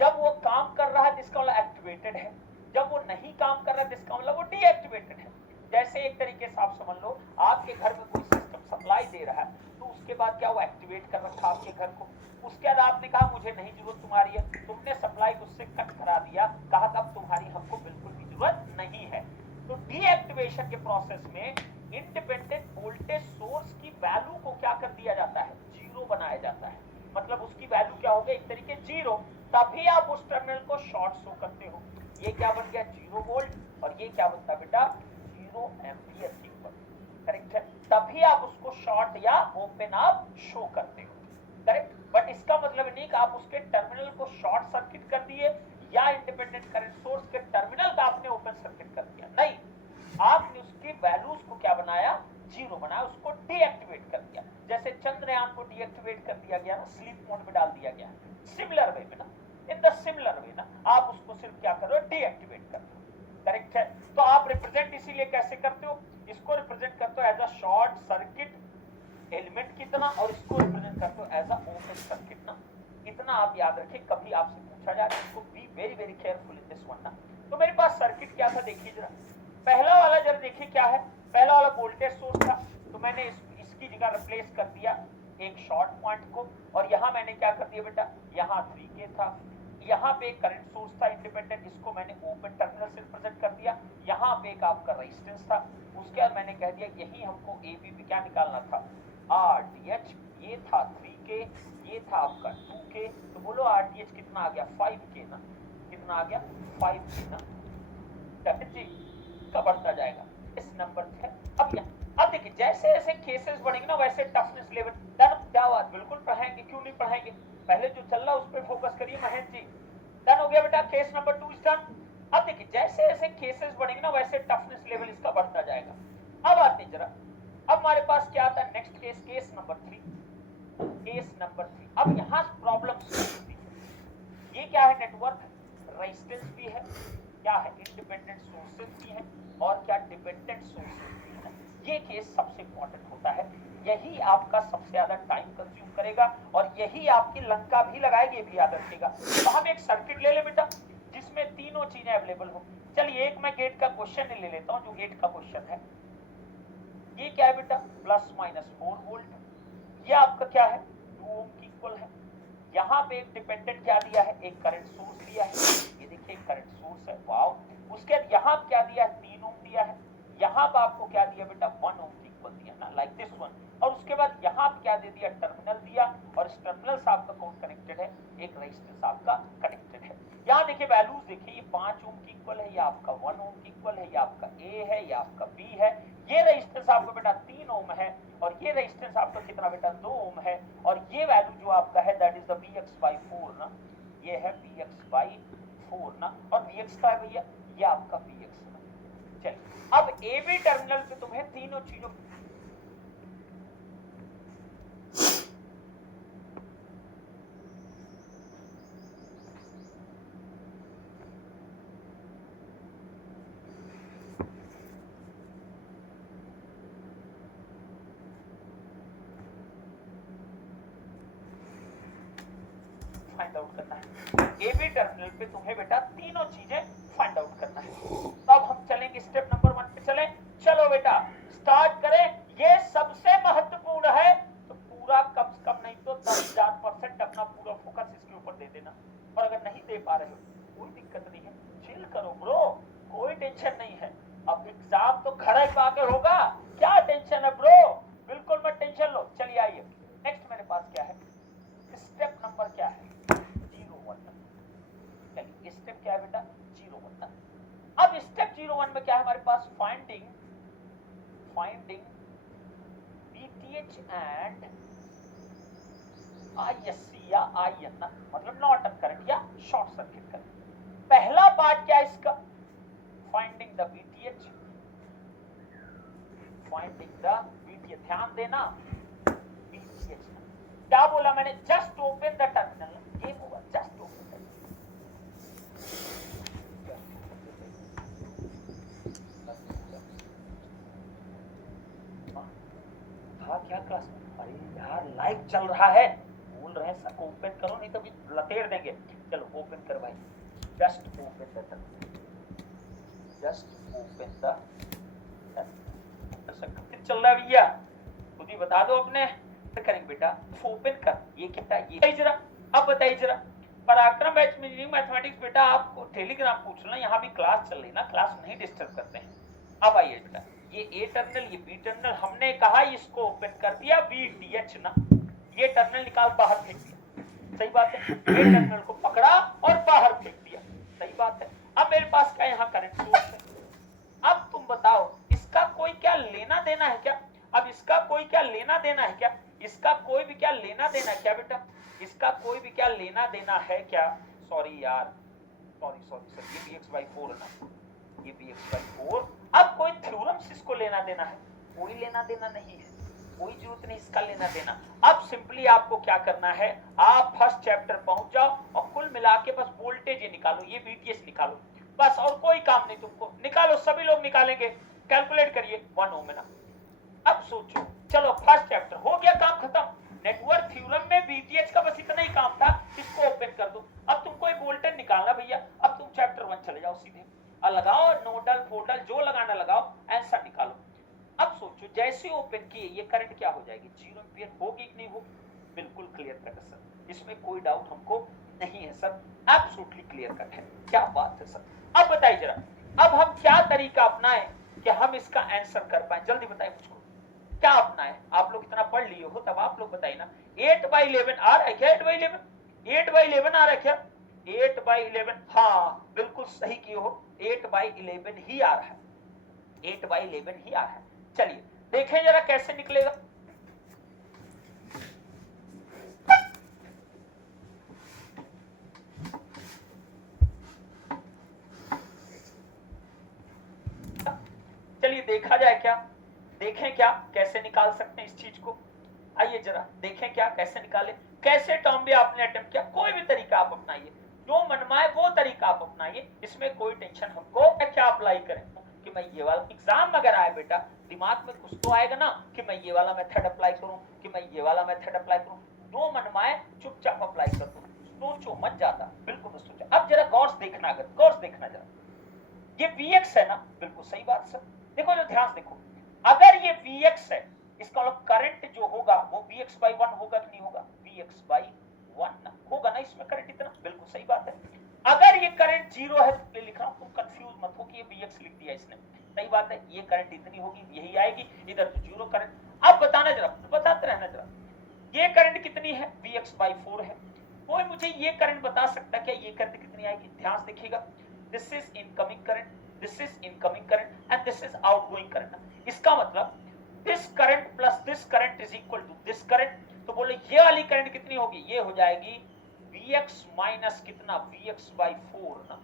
जब वो काम कर रहा है जिसका मतलब एक्टिवेटेड है, जब वो नहीं काम कर रहा है जिसका मतलब वो डीएक्टिवेटेड है। जैसे एक तरीके से आप समझ लो, आपके घर में कोई सिस्टम सप्लाई दे रहा है, तो उसके बाद क्या वो एक्टिवेट कर रखा आपके घर को, उसके बाद आपने कहा मुझे नहीं जरूरत तुम्हारी है, तुमने सप्लाई उससे कट करा दिया, कहा तब तुम्हारी हमको बिल्कुल भी जरूरत नहीं है। तो डीएक्टिवेशन के प्रोसेस में इंडिपेंडेंट वोल्टेज सोर्स की वैल्यू को क्या कर दिया जाता है, जीरो बनाया जाता है, मतलब उसकी वैल्यू क्या हो गई, एक तरीके जीरो, तभी आप उस टर्मिनल को शॉर्ट शो करते हो, ये क्या बन गया 0 वोल्ट और ये क्या बनता बेटा 0 एम्पियर इक्वल, करेक्ट है, तभी आप उसको शॉर्ट या ओपन आप शो करते हो, करेक्ट। बट इसका मतलब नहीं कि आप उसके टर्मिनल को शॉर्ट सर्किट कर दिए या इंडिपेंडेंट करंट सोर्स के टर्मिनल का आपने ओपन सर्किट कर दिया, नहीं, आपने उसकी वैल्यूज को क्या बनाया, जीरो बनाया, उसको डीएक्टिवेट कर दिया, जैसे चंद्रयान को डीएक्टिवेट कर दिया गया ना, स्लीप मोड में डाल दिया गया, सिमिलर वे में ना, इन द सिमिलर वे ना, आप उसको सिर्फ क्या करो, डीएक्टिवेट कर दो, करेक्ट है। तो आप रिप्रेजेंट इसीलिए कैसे करते हो, इसको रिप्रेजेंट करते हो as a short circuit element की तरह, और इसको रिप्रेजेंट करते हो एज अ ओपन सर्किट ना, इतना आप याद रखें, कभी आपसे पूछा जाए इसको be very very careful in this one ना। तो मेरे पास सर्किट क्या था देखिए जरा, पहला वाला जरा देखिए क्या है, पहला वाला वोल्टेज सोर्स था, तो मैंने इसकी जगह रिप्लेस कर दिया एक शॉर्ट पॉइंट को, और यहां मैंने क्या कर दिया बेटा, यहां 3K था, यहाँ पे एक करंट सोर्स था इंडिपेंडेंट, इसको मैंने ओपन टर्मिनल से रिप्रेजेंट कर दिया, यहाँ पे एक आपका रेजिस्टेंस था, उसके बाद मैंने कह दिया यही हमको एबीपी क्या निकालना था, आरटीएच, ये था 3K, ये था आपका 2K, तो बोलो आरटीएच कितना आ गया 5K ना, कितना आ गया 5K ना, जी का बढ़ता जाएगा, इस नंबर है। अब देखिए जैसे जैसे केसेस बढ़ेंगे ना वैसे टफनेस लेवल, क्या बात, बिल्कुल पढ़ाएंगे, क्यों नहीं पढ़ाएंगे, पहले जो चल रहा है उस पर फोकस करिए महेंद्र जी। डन हो गया बेटा, केस नंबर 2 इज डन। अब देखिए जैसे जैसे केसेस बढ़ेंगे ना वैसे टफनेस लेवल इसका बढ़ता जाएगा। अब आते जरा, अब हमारे पास क्या आता है next case, case number 3, case number 3। अब यहाँ प्रॉब्लम होती है, ये क्या है, नेटवर्क रेजिस्टेंस भी है, क्या है इंडिपेंडेंट सोर्सेस भी है, और क्या डिपेंडेंट सोर्सेस भी है, ये केस सबसे इंपॉर्टेंट होता है, यही आपका सबसे ज्यादा टाइम कंज्यूम करेगा और यही आपकी लंका भी लगाएगी, ये भी याद रखिएगा। तो हम एक सर्किट ले ले बेटा जिसमें तीनों चीजें अवेलेबल हो। चलिए एक मैं गेट का क्वेश्चन ले लेता हूं, जो गेट का क्वेश्चन है ये क्या है बेटा, प्लस माइनस 4 वोल्ट, ये आपका क्या है 2 ओम की इक्वल है, यहाँ पे एक डिपेंडेंट क्या दिया है, एक करंट सोर्स दिया है, ये देखिए करंट सोर्स है, वाओ। उसके बाद यहाँ क्या दिया है 3 ओम दिया है, यहाँ पर आपको क्या दिया बेटा 1 ओम की इक्वल दिया ना, लाइक दिस वन, और उसके बाद यहाँ क्या दे दिया टर्मिनल दिया, और इस टर्मिनल से आपका कौन कनेक्टेड है, एक रेजिस्टेंस आपका कनेक्टेड है। यहाँ देखिए वैल्यूज देखिए, ये 5 ओम की इक्वल है, ये आपका 1 ओम की इक्वल है, ये आपका ए है, ये आपका बी है, ये रेजिस्टेंस आपका बेटा 3 ओम है, और ये रेजिस्टेंस आपका कितना बेटा 2 ओम है, और ये वैल्यू जो आपका है दैट इज द Vx/4 ना, ये है Vx/4 ना, और Vx का है भैया ये आपका Vx ना। चलिए अब ए बी टर्मिनल पे तुम्हें तीनों चीजों फाइंड आउट करना है, ए बी टर्मिनल पे तुम्हें बेटा तीनों चीजें फाइंड आउट करना है। तो अब हम चलेंगे स्टेप नंबर 1 पे, चलें, चलो बेटा स्टार्ट करें। ये सबसे महत्वपूर्ण है, तो पूरा कम से कम नहीं तो 10,000% अपना पूरा फोकस इसके ऊपर दे देना, और अगर नहीं दे पा रहे हो कोई दिक्कत नहीं है, चिल करो ब्रो, कोई टेंशन नहीं है, अब एग्जाम तो घर ही आकर होगा, क्या टेंशन है ब्रो, बिल्कुल मत टेंशन लो। चलिए आइए नेक्स्ट मेरे पास क्या है, स्टेप नंबर क्या है 01। चलिए स्टेप क्या है बेटा 01। अब स्टेप 01 में क्या है हमारे पास, फाइंडिंग VTH एंड ISC या IN, मतलब नॉर्टन करंट या शॉर्ट सर्किट करंट। पहला पार्ट क्या है इसका, चल रहा है, बोल रहे हैं सब ओपन करो नहीं तो भी लतेड़ देंगे। चलो ओपन कर भाई, जस्ट ओपन द चल रहा है भैया, खुद ही बता दो अपने करेंगे बेटा। ओपन कर, ये कितना ये जरा अब बताइए जरा। पराक्रम बैच में मैथमेटिक्स बेटा आपको टेलीग्राम पूछ लो, यहाँ भी क्लास चल रही ना, क्लास नहीं डिस्टर्ब करते हैं। अब आइए बेटा, ये ए टर्मिनल ये बी टर्मिनल, हमने कहा इसको ओपन कर दिया, VTH ना, ये टर्मिनल निकाल बाहर फेंक दिया, सही बात है। ये टर्मिनल को पकड़ा और बाहर फेंक दिया, सही बात है। अब मेरे पास क्या यहाँ करंट सोर्स है। अब तुम बताओ इसका कोई क्या लेना देना है क्या? अब इसका कोई क्या लेना देना है क्या? इसका कोई भी क्या लेना देना है क्या बेटा? इसका कोई भी क्या लेना देना है क्या? सॉरी यार, सॉरी सर, ये bx/4 है ना, ये bx/4। अब कोई थ्योरम्स इसको लेना देना है? कोई लेना देना नहीं है, कोई जरूरत नहीं इसका लेना देना। अब सिंपली आपको क्या करना है, आप फर्स्ट चैप्टर पहुंच जाओ और कुल मिला के बस वोल्टेज ये निकालो, ये VTH निकालो बस, और कोई काम नहीं तुमको। निकालो, सभी लोग निकालेंगे, कैलकुलेट करिए 1 ओम ना। अब सोचो, चलो फर्स्ट चैप्टर हो गया, काम खत्म। नेटवर्क थ्योरम में VTH का बस इतना ही काम था, इसको ओपन कर दो। अब तुमको एक वोल्टेज निकालना भैया, अब तुम चैप्टर 1 चले जाओ सीधे, और लगाओ नोडल फोडल जो लगाना लगाओ, आंसर निकालो। अब सोचो जैसे ओपन किए ये करंट क्या हो जाएगी, 0 एम्पीयर होगी कि नहीं होगी? बिल्कुल क्लियर कट है सर, इसमें कोई डाउट हमको नहीं है सर, एब्सोल्युटली क्लियर कट है। क्या बात है सर। अब बताइए जरा, अब हम क्या तरीका अपनाएं कि हम इसका आंसर कर पाए, जल्दी बताइए मुझको क्या अपनाएं। आप लोग इतना पढ़ लिए हो तब आप लोग बताइए ना। 8/11 आ रहा है क्या? 8/11 8/11 आ रहा है क्या? 8/11, हाँ बिल्कुल सही किए हो, 8/11 ही आ रहा है, 8/11 ही आ रहा है। चलिए देखें जरा कैसे निकलेगा। चलिए देखा जाए क्या, देखें क्या कैसे निकाल सकते हैं इस चीज को। आइए जरा देखें क्या कैसे निकाले, कैसे टर्म भी आपने अटेम्प्ट किया, कोई भी तरीका आप अपनाइए, जो मनमाए वो तरीका आप अपनाइए, इसमें कोई टेंशन हमको क्या अप्लाई करें कि मैं ये वाला एग्जाम अगर आए बेटा दिमाग में कुछ तो आएगा ना कि मैं ये वाला मेथड अप्लाई करूं, कि मैं ये वाला मेथड अप्लाई करूं, जो मनमाए चुपचाप अप्लाई कर दो, सोचो मत ज्यादा, बिल्कुल मत सोचो। अब जरा गौर से देखना, अगर गौर से देखना जरा, ये Vx है ना, बिल्कुल सही बात सर। देखो जो ध्यान देखो, अगर ये Vx है, इसका मतलब करंट जो होगा वो Vx/1 होगा कि नहीं होगा? Vx/1 ना होगा ना, इसमें करंट इतना, बिल्कुल सही बात है। अगर ये करंट 0 है तो लिख रहा हूं, तुम कंफ्यूज मत हो कि ये Vx लिख दिया इसने, सही बात है, ये करंट इतनी होगी, यही आएगी, इधर तो 0 करंट। अब बताना जरा, बताते रहना जरा, ये करंट कितनी है? Vx/4 है। कोई मुझे ये करंट बता सकता क्या ये करंट कितनी आएगी? ध्यान से देखिएगा, this is incoming current, this is incoming current and this is outgoing current. इसका मतलब this current plus this current is equal to this current, तो बोलो ये वाली करंट कितनी होगी? ये हो जाएगी Vx माइनस कितना? Vx/4 ना,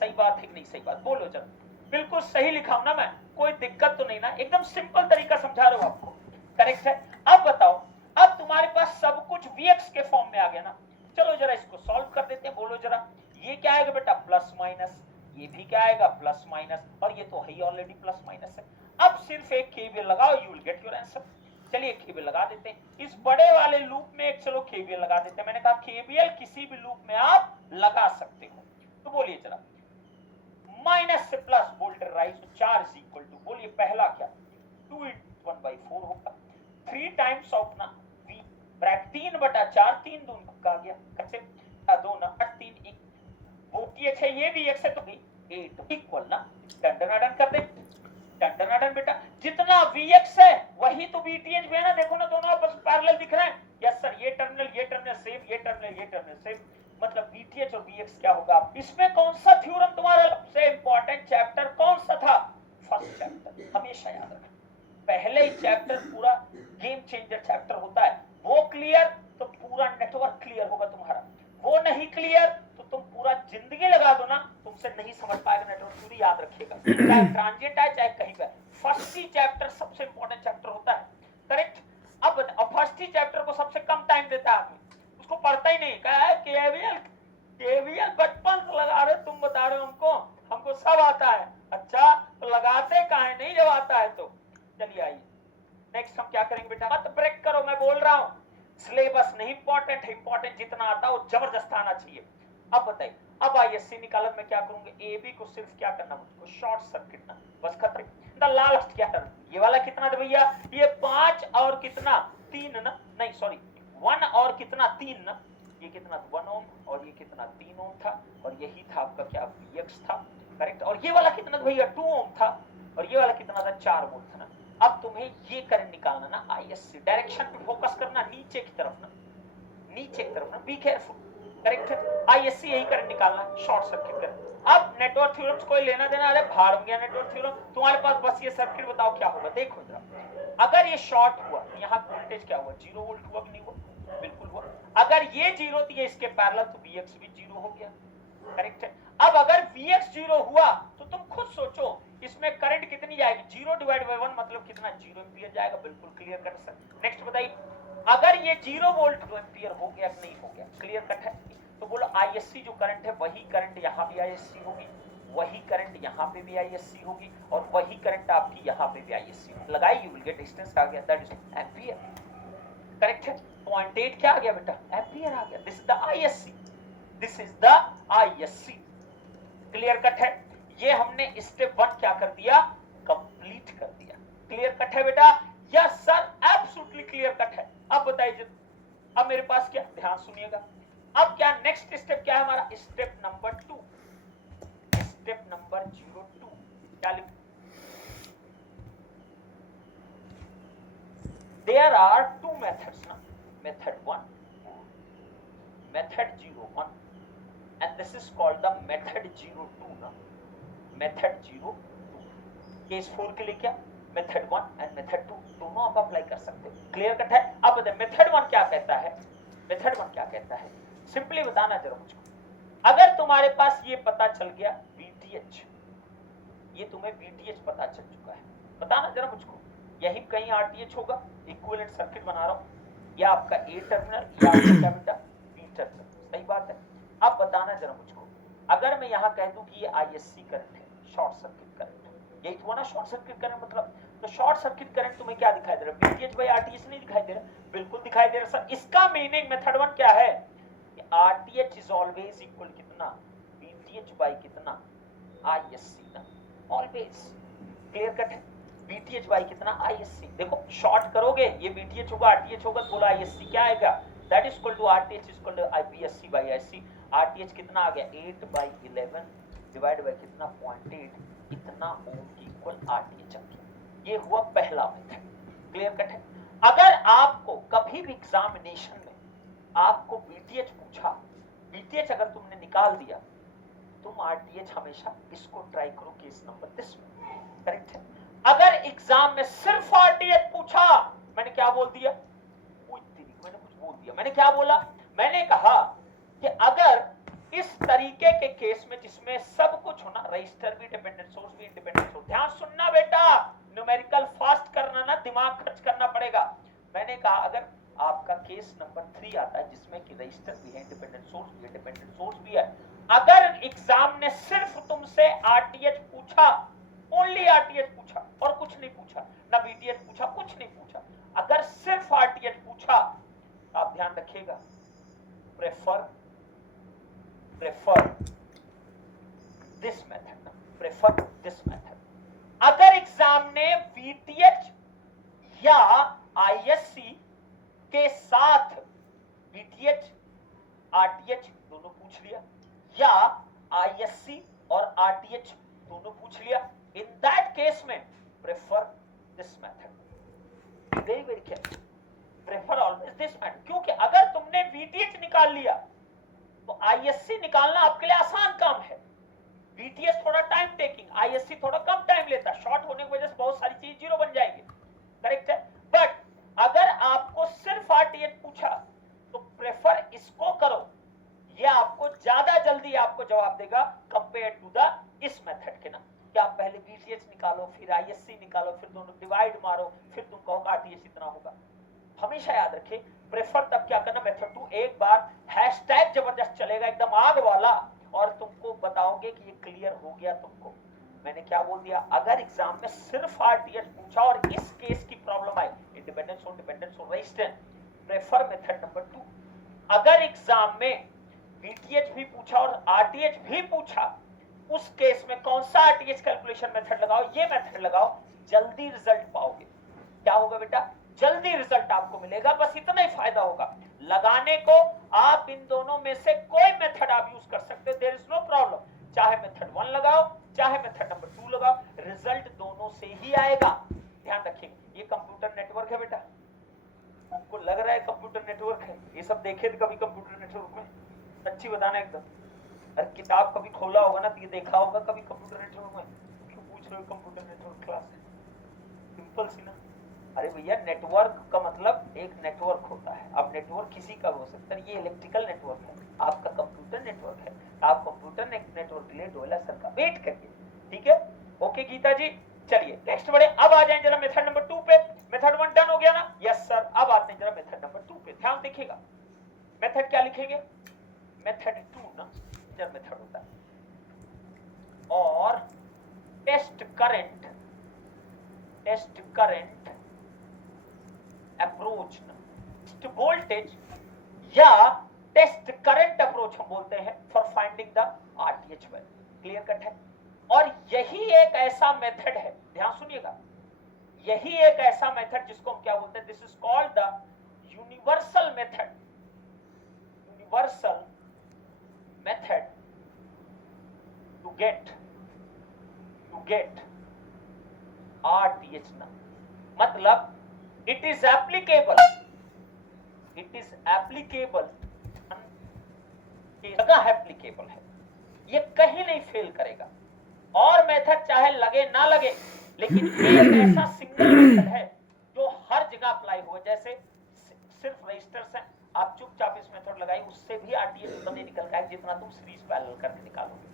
सही बात है कि नहीं? सही बात बोलो जरा, बिल्कुल सही लिखा हूं ना मैं, कोई दिक्कत तो नहीं ना? एकदम सिंपल तरीका समझा रहा हूं आपको, करेक्ट है। अब बताओ, अब तुम्हारे पास सब कुछ Vx के फॉर्म में आ गया ना, चलो जरा इसको सॉल्व कर देते हैं। बोलो जरा, ये क्या आएगा बेटा? प्लस माइनस, ये भी क्या आएगा? प्लस माइनस, और ये तो है ही ऑलरेडी प्लस माइनस है। अब सिर्फ एक केवीएल लगाओ, you will get your answer. चलिए केवीएल लगा देते हैं इस बड़े वाले लूप में, एक चलो केवीएल लगा देते हैं। मैंने कहा केवीएल किसी भी लूप में आप लगा सकते हो, तो बोलिए जरा, माइनस से plus voltage rise to charge equal to, बोलिए पहला क्या? 2 × 1/4 होगा, 3 टाइम्स ऑफ ना v ब्रैकेट 3/4, 3 दून का आ गया, कैसे 2 ना 8 3 1, वो TH है, ये भी x है, तो 8 इक्वल ना, डंडनाडन कर दे, डंडनाडन बेटा, जितना Vx है वही तो VTH भी है ना, देखो ना दोनों आपस में पैरेलल दिख रहे हैं। यस सर, ये टर्मिनल सेम, ये टर्मिनल सेम, मतलब VTH और Vx क्या होगा? इसमें कौन सा थ्योरम तुम्हारा सबसे इंपॉर्टेंट चैप्टर कौन सा था? फर्स्ट चैप्टर, हमेशा याद रखना, पहले ही चैप्टर पूरा गेम चेंजर चैप्टर होता है, वो क्लियर तो पूरा नेटवर्क क्लियर होगा तुम्हारा, वो नहीं क्लियर तो तुम पूरा जिंदगी लगा दो ना, तुमसे नहीं समझ पाएगा नेटवर्क, पूरी याद रखिएगा, चाहे ट्रांजिएंट आए चाहे कहीं पर, फर्स्ट ही चैप्टर सबसे इंपॉर्टेंट चैप्टर होता है, करेक्ट। अब फर्स्ट ही चैप्टर को सबसे कम टाइम देता है आदमी, उसको पढ़ता ही नहीं, कहा है केवीएल बचपन से लगा रहे, तुम बता रहे हो हमको सब आता है। अच्छा तो लगाते काहे नहीं जब आता है तो? चलिए आइए नेक्स्ट हम क्या करेंगे बेटा, मत ब्रेक करो, मैं बोल रहा हूं, सिलेबस नहीं इंपॉर्टेंट है, इंपॉर्टेंट जितना आता है वो जबरदस्त आना चाहिए। अब बताइए, अब आईएससी निकालन में क्या करूंगे, एबी को सिर्फ क्या करना, मुझको शॉर्ट सर्किट ना, बस खत्म। द लास्ट क्या कर, ये वाला कितना था भैया, ये 5 और कितना 3 ना, नहीं सॉरी 1 और कितना 3 ना, ये कितना 1 ओम और ये कितना 3 ओम था, और यही था आपका क्या Vx था, करेक्ट। और ये वाला कितना भैया 2 ओम था, और ये वाला कितना था 4 वोल्ट था ना। अब तुम्हें ये करंट निकालना ना, आईएससी डायरेक्शन पे फोकस करना, नीचे की तरफ ना, नीचे की तरफ ना, बी केयरफुल, करेक्ट है। आईएससी यही करंट निकालना, शॉर्ट सर्किट करंट। अब नेटवर्क थ्योरम्स कोई लेना देना, अरे भाड़ में गया नेटवर्क थ्योरम, तुम्हारे पास बस ये सर्किट बताओ क्या होगा। देखो जरा, अगर ये शॉर्ट हुआ, यहाँ वोल्टेज क्या हुआ, 0 वोल्ट हुआ कि नहीं हुआ, बिल्कुल हुआ। अगर ये 0 थी इसके पैरेलल, तो Vx भी 0 हो गया, करेक्ट है। अब अगर Vx 0 हुआ तो तुम खुद सोचो इसमें करंट कितनी जाएगी, 0 डिवाइड बाय 1 मतलब कितना, 0 एम्पियर जाएगा, बिल्कुल क्लियर कट सर। नेक्स्ट बताइए, अगर ये 0 वोल्ट एम्पियर हो गया कि नहीं हो गया, क्लियर कट है। तो बोलो आईएससी जो करंट है वही करंट यहाँ भी आईएससी होगी, वही करंट यहाँ पे भी आईएससी होगी, और वही करंट आपकी यहाँ पे भी आईएससी होगी। लगाई, यू विल गेट डिस्टेंस आ गया, दैट इज एम्पियर, करेक्ट है। 0.8 क्या आ गया बेटा, एम्पियर आ गया। This is the ISC, this is the ISC, clear cut है। ये हमने स्टेप 1 क्या कर दिया, कंप्लीट कर दिया। क्लियर कट है बेटा, yes sir absolutely clear cut है। अब बताइए, अब मेरे पास क्या, ध्यान सुनिएगा, अब क्या नेक्स्ट स्टेप क्या है हमारा, स्टेप नंबर 2, स्टेप नंबर 02 क्या लिख, there are 2 methods na, method 1, method 01, and this is called the method 02 na, method 02। Case 4 के लिए क्या, मेथड 1 एंड मेथड 2 दोनों आप अप्लाई कर सकते हो, क्लियर कट है। अब बताइए मेथड 1 क्या कहता है, मेथड 1 क्या कहता है, सिंपली बताना जरा मुझको। अगर तुम्हारे पास ये पता चल गया VTH, ये तुम्हें VTH पता चल चुका है, बताना जरा मुझको, यही कहीं RTH होगा, इक्विवेलेंट सर्किट बना रहा हूं, या आपका A टर्मिनल या आपका क्या बेटा B टर्मिनल, सही बात है। अब बताना जरा मुझको, अगर मैं यहाँ कह दूं कि ये ISC करंट है, शॉर्ट सर्किट करंट, यही हुआ ना शॉर्ट सर्किट करंट मतलब, तो शॉर्ट सर्किट करंट तुम्हें क्या दिखाई दे रहा है, VTH बाई RTH नहीं दिखाई दे रहा, बिल्कुल दिखाई दे रहा सर। इसका मीनिंग मेथड 1 क्या है, RTH इज ऑलवेज इक्वल कितना, VTH बाई कितना ISC ना, ऑलवेज, क्लियर कट है। VTH बाई कितना ISC, देखो शॉर्ट करोगे ये VTH होगा RTH होगा, तो बोला ISC क्या आएगा, that is equal to RTH is equal to IPSC by ISC। RTH कितना आ गया 8 बाई 11 डिवाइड बाई कितना 0.8, इतना ओम की इक्वल RTH आ गया। ये हुआ पहला मेथड, क्लियर कट है। अगर आपको कभी भी एग्जामिनेशन में आपको VTH पूछा, VTH अगर तुमने निकाल दिया, तुम RTH हमेशा इसको ट्राई करो केस नंबर 10 में, करेक्ट है। अगर एग्जाम में सिर्फ RTH पूछा, मैंने क्या बोल दिया, मैंने कुछ बोल दिया, मैंने क्या बोला, मैंने कहा कि अगर इस तरीके के केस में जिसमें सब कुछ होना, रजिस्टर भी डिपेंडेंट सोर्स भी इंडिपेंडेंट सोर्स, ध्यान सुनना बेटा, न्यूमेरिकल फास्ट करना ना, दिमाग खर्च करना पड़ेगा। मैंने कहा अगर आपका केस नंबर 3 आता है जिसमें कि रजिस्टर भी है, इंडिपेंडेंट सोर्स भी है, डिपेंडेंट सोर्स भी है, अगर एग्जाम ने सिर्फ तुमसे RTH पूछा, ओनली RTH पूछा और कुछ नहीं पूछा, ना VTH पूछा, कुछ नहीं पूछा, अगर सिर्फ RTH पूछा, आप ध्यान रखिएगा, prefer this method, prefer this method. अगर एग्जाम ने VTH या ISC के साथ VTH RTH दोनों पूछ लिया, या ISC और RTH दोनों पूछ लिया, इन दैट केस में prefer this method, very very careful, prefer always this method. क्योंकि अगर तुमने VTH निकाल लिया तो ISC निकालना आपके लिए आसान काम है, VTH थोड़ा टाइम टेकिंग, ISC थोड़ा कम टाइम लेता, शॉर्ट होने की वजह से बहुत सारी चीज जीरो बन जाएंगे, करेक्ट है। बट अगर आपको सिर्फ RTH पूछा तो प्रेफर इसको करो, ये आपको ज्यादा जल्दी आपको जवाब देगा कंपेयर टू द इस मेथड के ना, कि आप पहले VTH निकालो फिर ISC निकालो फिर दोनों डिवाइड मारो फिर तुम कहो RTH इतना होगा। हमेशा याद रखें प्रेफर तब क्या करना, मेथड 2 एक बार हैशटैग जबरदस्त चलेगा एकदम आग वाला, और तुमको बताओगे कि ये क्लियर हो गया तुमको। मैंने क्या बोल दिया, अगर एग्जाम में सिर्फ RTH पूछा और इस केस की प्रॉब्लम आई, इंडिपेंडेंस और डिपेंडेंस और रेजिस्टेंस, प्रेफर मेथड नंबर 2। अगर एग्जाम में बीटीएच भी पूछा और आरटीएच भी पूछा, उस केस में कौन सा आरटीएच कैलकुलेशन मेथड लगाओ, ये मेथड लगाओ, जल्दी रिजल्ट पाओगे। क्या होगा बेटा, जल्दी रिजल्ट आपको मिलेगा, बस इतना ही फायदा होगा। लगाने को आप इन दोनों में से कोई मेथड आप यूज कर सकते हो, देयर इज नो प्रॉब्लम। चाहे मेथड 1 लगाओ, चाहे मेथड नंबर 2 लगाओ, रिजल्ट दोनों से ही आएगा। ध्यान रखिए, ये कंप्यूटर नेटवर्क है बेटा, आपको लग रहा है कंप्यूटर नेटवर्क है, ये सब देखे थे कभी कंप्यूटर नेटवर्क में? सच्ची बताना एकदम, अरे किताब कभी खोला होगा ना तो ये देखा होगा कभी कंप्यूटर नेटवर्क में? क्यों पूछ रहे हो कंप्यूटर नेटवर्क क्लास? सिंपल सी ना। अरे भैया, नेटवर्क का मतलब एक नेटवर्क होता है। अब नेटवर्क किसी का हो सकता है, ये इलेक्ट्रिकल नेटवर्क है, आपका कंप्यूटर नेटवर्क है। आप कंप्यूटर नेटवर्क के लिए डोयला सर का वेट करिए, ठीक है? ओके गीता जी, चलिए नेक्स्ट बढ़े। अब आ जाए जरा मेथड नंबर 2 पे। मेथड 1 डन हो गया ना? Yes sir. अब आते हैं जरा मेथड नंबर 2 पे, ध्यान देखिएगा। मेथड क्या लिखेंगे? मेथड 2 ना, जब मेथड होता है और test current approach, test voltage या टेस्ट करंट अप्रोच हम बोलते हैं for finding the RTH value. Clear cut है? और यही एक ऐसा मेथड है, ध्यान सुनिएगा, यही एक ऐसा मेथड जिसको हम क्या बोलते हैं, this is called the universal method. Universal method to get RTH number, मतलब it is applicable जगह एप्लीकेबल है, ये कहीं नहीं फेल करेगा। और मेथड चाहे लगे ना लगे, लेकिन ये एक ऐसा सिंगल मेथड है जो हर जगह अप्लाई हुआ। जैसे सिर्फ रजिस्टर्स हैं, आप चुपचाप इस मेथड लगाइए, उससे भी आरटीएच उतना नहीं निकल पाएगा जितना तुम सीरीज पैरेलल करके निकालोगे।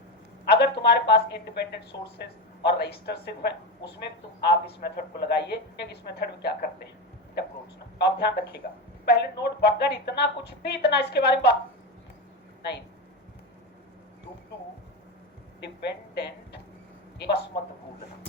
अगर तुम्हारे पास इंडिपेंडेंट सोर्सेज और रजिस्टर सिर्फ है, उसमें तुम आप इस मेथड को लगाइए। इस मेथड में क्या करते हैं, अप्रोच ना, तो आप ध्यान रखिएगा। पहले नोट, बगैर इतना कुछ भी इतना इसके बारे में बात नहीं, टू डिपेंडेंट बस मत भूलना।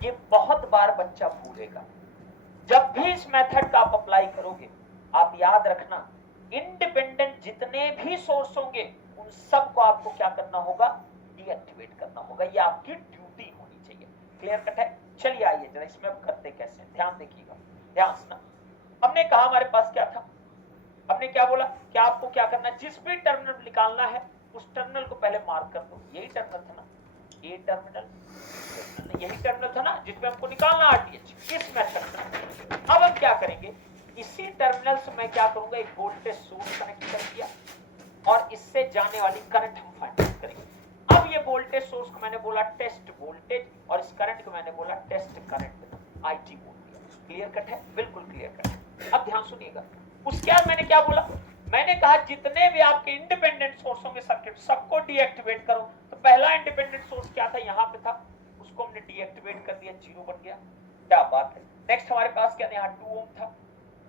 ये बहुत बार बच्चा भूलेगा। जब भी इस मेथड का आप अप्लाई करोगे, आप याद रखना, इंडिपेंडेंट जितने भी सोर्स होंगे उन सबको आपको क्या करना होगा, डीएक्टिवेट करना होगा। ये आपकी ड्यूटी होनी चाहिए। क्लियर कट है? चलिए आइए जरा इसमें अब करते कैसे, ध्यान देखिएगा, ध्यान सुना। हमने कहा हमारे पास क्या था, हमने क्या बोला कि आपको क्या करना, जिस भी टर्मिनल निकालना है उस टर्मिनल को पहले मार्क कर दो। यही टर्मिनल था ना, ये टर्मिनल, यही टर्मिनल था ना जिसमें हमको निकालना आरटीएच, इस मेथड में। अब हम क्या करेंगे, इसी टर्मिनल से मैं क्या करूंगा, एक वोल्टेज सोर्स कनेक्ट कर दिया और इससे जाने वाली करंट हम फाइंड आउट करेंगे। अब ये वोल्टेज सोर्स को मैंने बोला टेस्ट वोल्टेज और इस करंट को मैंने बोला टेस्ट करंट, आईटी बोल दिया। क्लियर कट है? बिल्कुल क्लियर कट है। अब ध्यान सुनिएगा, उसके बाद मैंने क्या बोला, मैंने कहा जितने भी आपके इंडिपेंडेंट सोर्स होंगे सर्किट, सबको डीएक्टिवेट करो। तो पहला इंडिपेंडेंट सोर्स क्या था, यहाँ पे था, उसको हमने डीएक्टिवेट कर दिया, 0 बन गया। क्या बात है। नेक्स्ट हमारे पास क्या था, यहाँ 2 ओम था।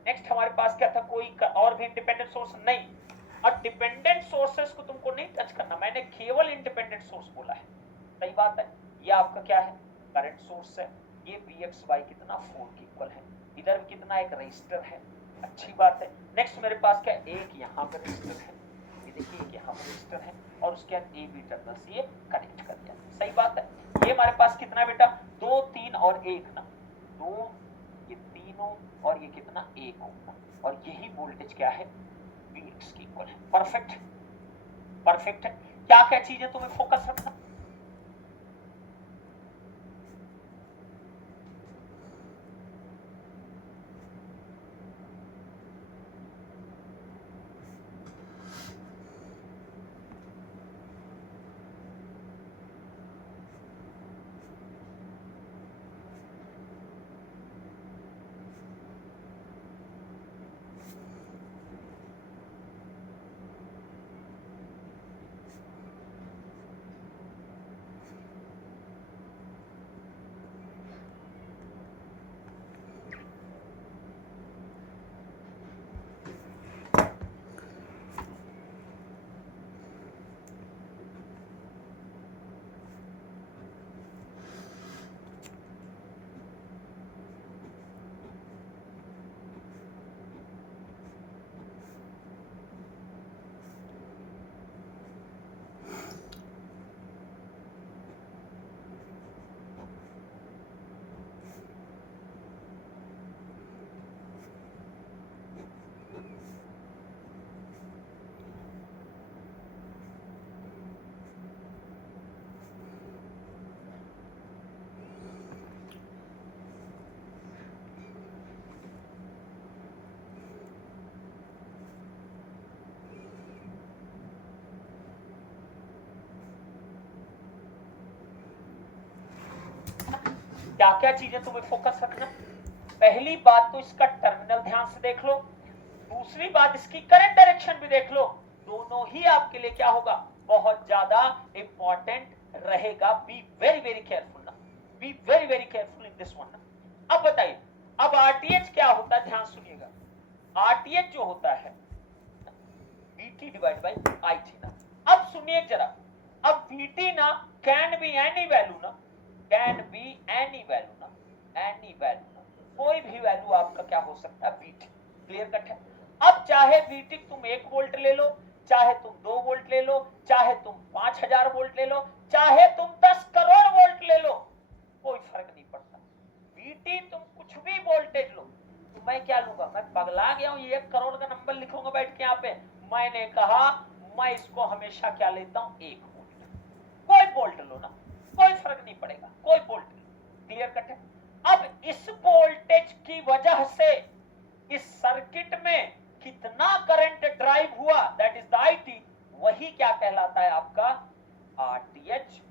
नेक्स्ट हमारे पास क्या था, कोई और भी इंडिपेंडेंट सोर्स नहीं। और डिपेंडेंट सोर्सेस को तुमको नहीं टच करना, मैंने केवल इंडिपेंडेंट सोर्स बोला है। सही बात है। ये आपका क्या है, करंट सोर्स है। ये bxy कितना 4 के इक्वल है। इधर भी कितना, एक रजिस्टर है। अच्छी बात है। नेक्स्ट मेरे पास क्या, एक यहाँ पर रजिस्टर है, ये देखिए एक यहाँ पर रजिस्टर है और उसके बाद ए बी टर्मिनल से ये कनेक्ट कर दिया। सही बात है। ये हमारे पास कितना बेटा, 2 3 और 1 ना, 2 ये 3 ओम और ये कितना 1 ओम ना, और यही वोल्टेज क्या है, Vx की इक्वल है। परफेक्ट, परफेक्ट है। क्या क्या चीजें तुम्हें फोकस रखना, क्या क्या चीजें तुम्हें फोकस रखना। पहली बात तो इसका टर्मिनल ध्यान से देख लो, दूसरी बात इसकी करंट डायरेक्शन भी देख लो। दोनों ही आपके लिए क्या होगा, बहुत ज्यादा इंपॉर्टेंट रहेगा। बी वेरी वेरी केयरफुल ना, be very very careful in this one. अब बताइए, अब आरटीएच क्या होता है, ध्यान सुनिएगा। आरटीएच जो होता है बीटी डिवाइड बाई आईटी ना। अब सुनिए जरा, अब बीटी ना कैन बी एनी वैल्यू ना, कैन बी एनी वैल्यू ना, एनी वैल्यू ना, कोई भी वैल्यू आपका क्या हो सकता है, बीटी। क्लियर कट है। अब चाहे बीटी तुम 1 वोल्ट ले लो, चाहे तुम 2 वोल्ट ले लो, चाहे तुम 5000 वोल्ट ले लो, चाहे तुम 10 करोड़ वोल्ट ले लो, कोई फर्क नहीं पड़ता। बीटी तुम कुछ भी वोल्टेज लो, तो मैं क्या लूंगा, मैं पगला गया हूं, 1 करोड़ का नंबर लिखूंगा बैठ के यहाँ पे। मैंने कहा मैं इसको हमेशा क्या लेता हूं, 1 वोल्ट। कोई वोल्ट लो ना, कोई फर्क नहीं पड़ेगा, कोई वोल्ट। क्लियर कट है। अब इस वोल्टेज की वजह से इस सर्किट में कितना करंट ड्राइव हुआ, दैट इज द आईटी, वही क्या कहलाता है आपका, आरटीएच।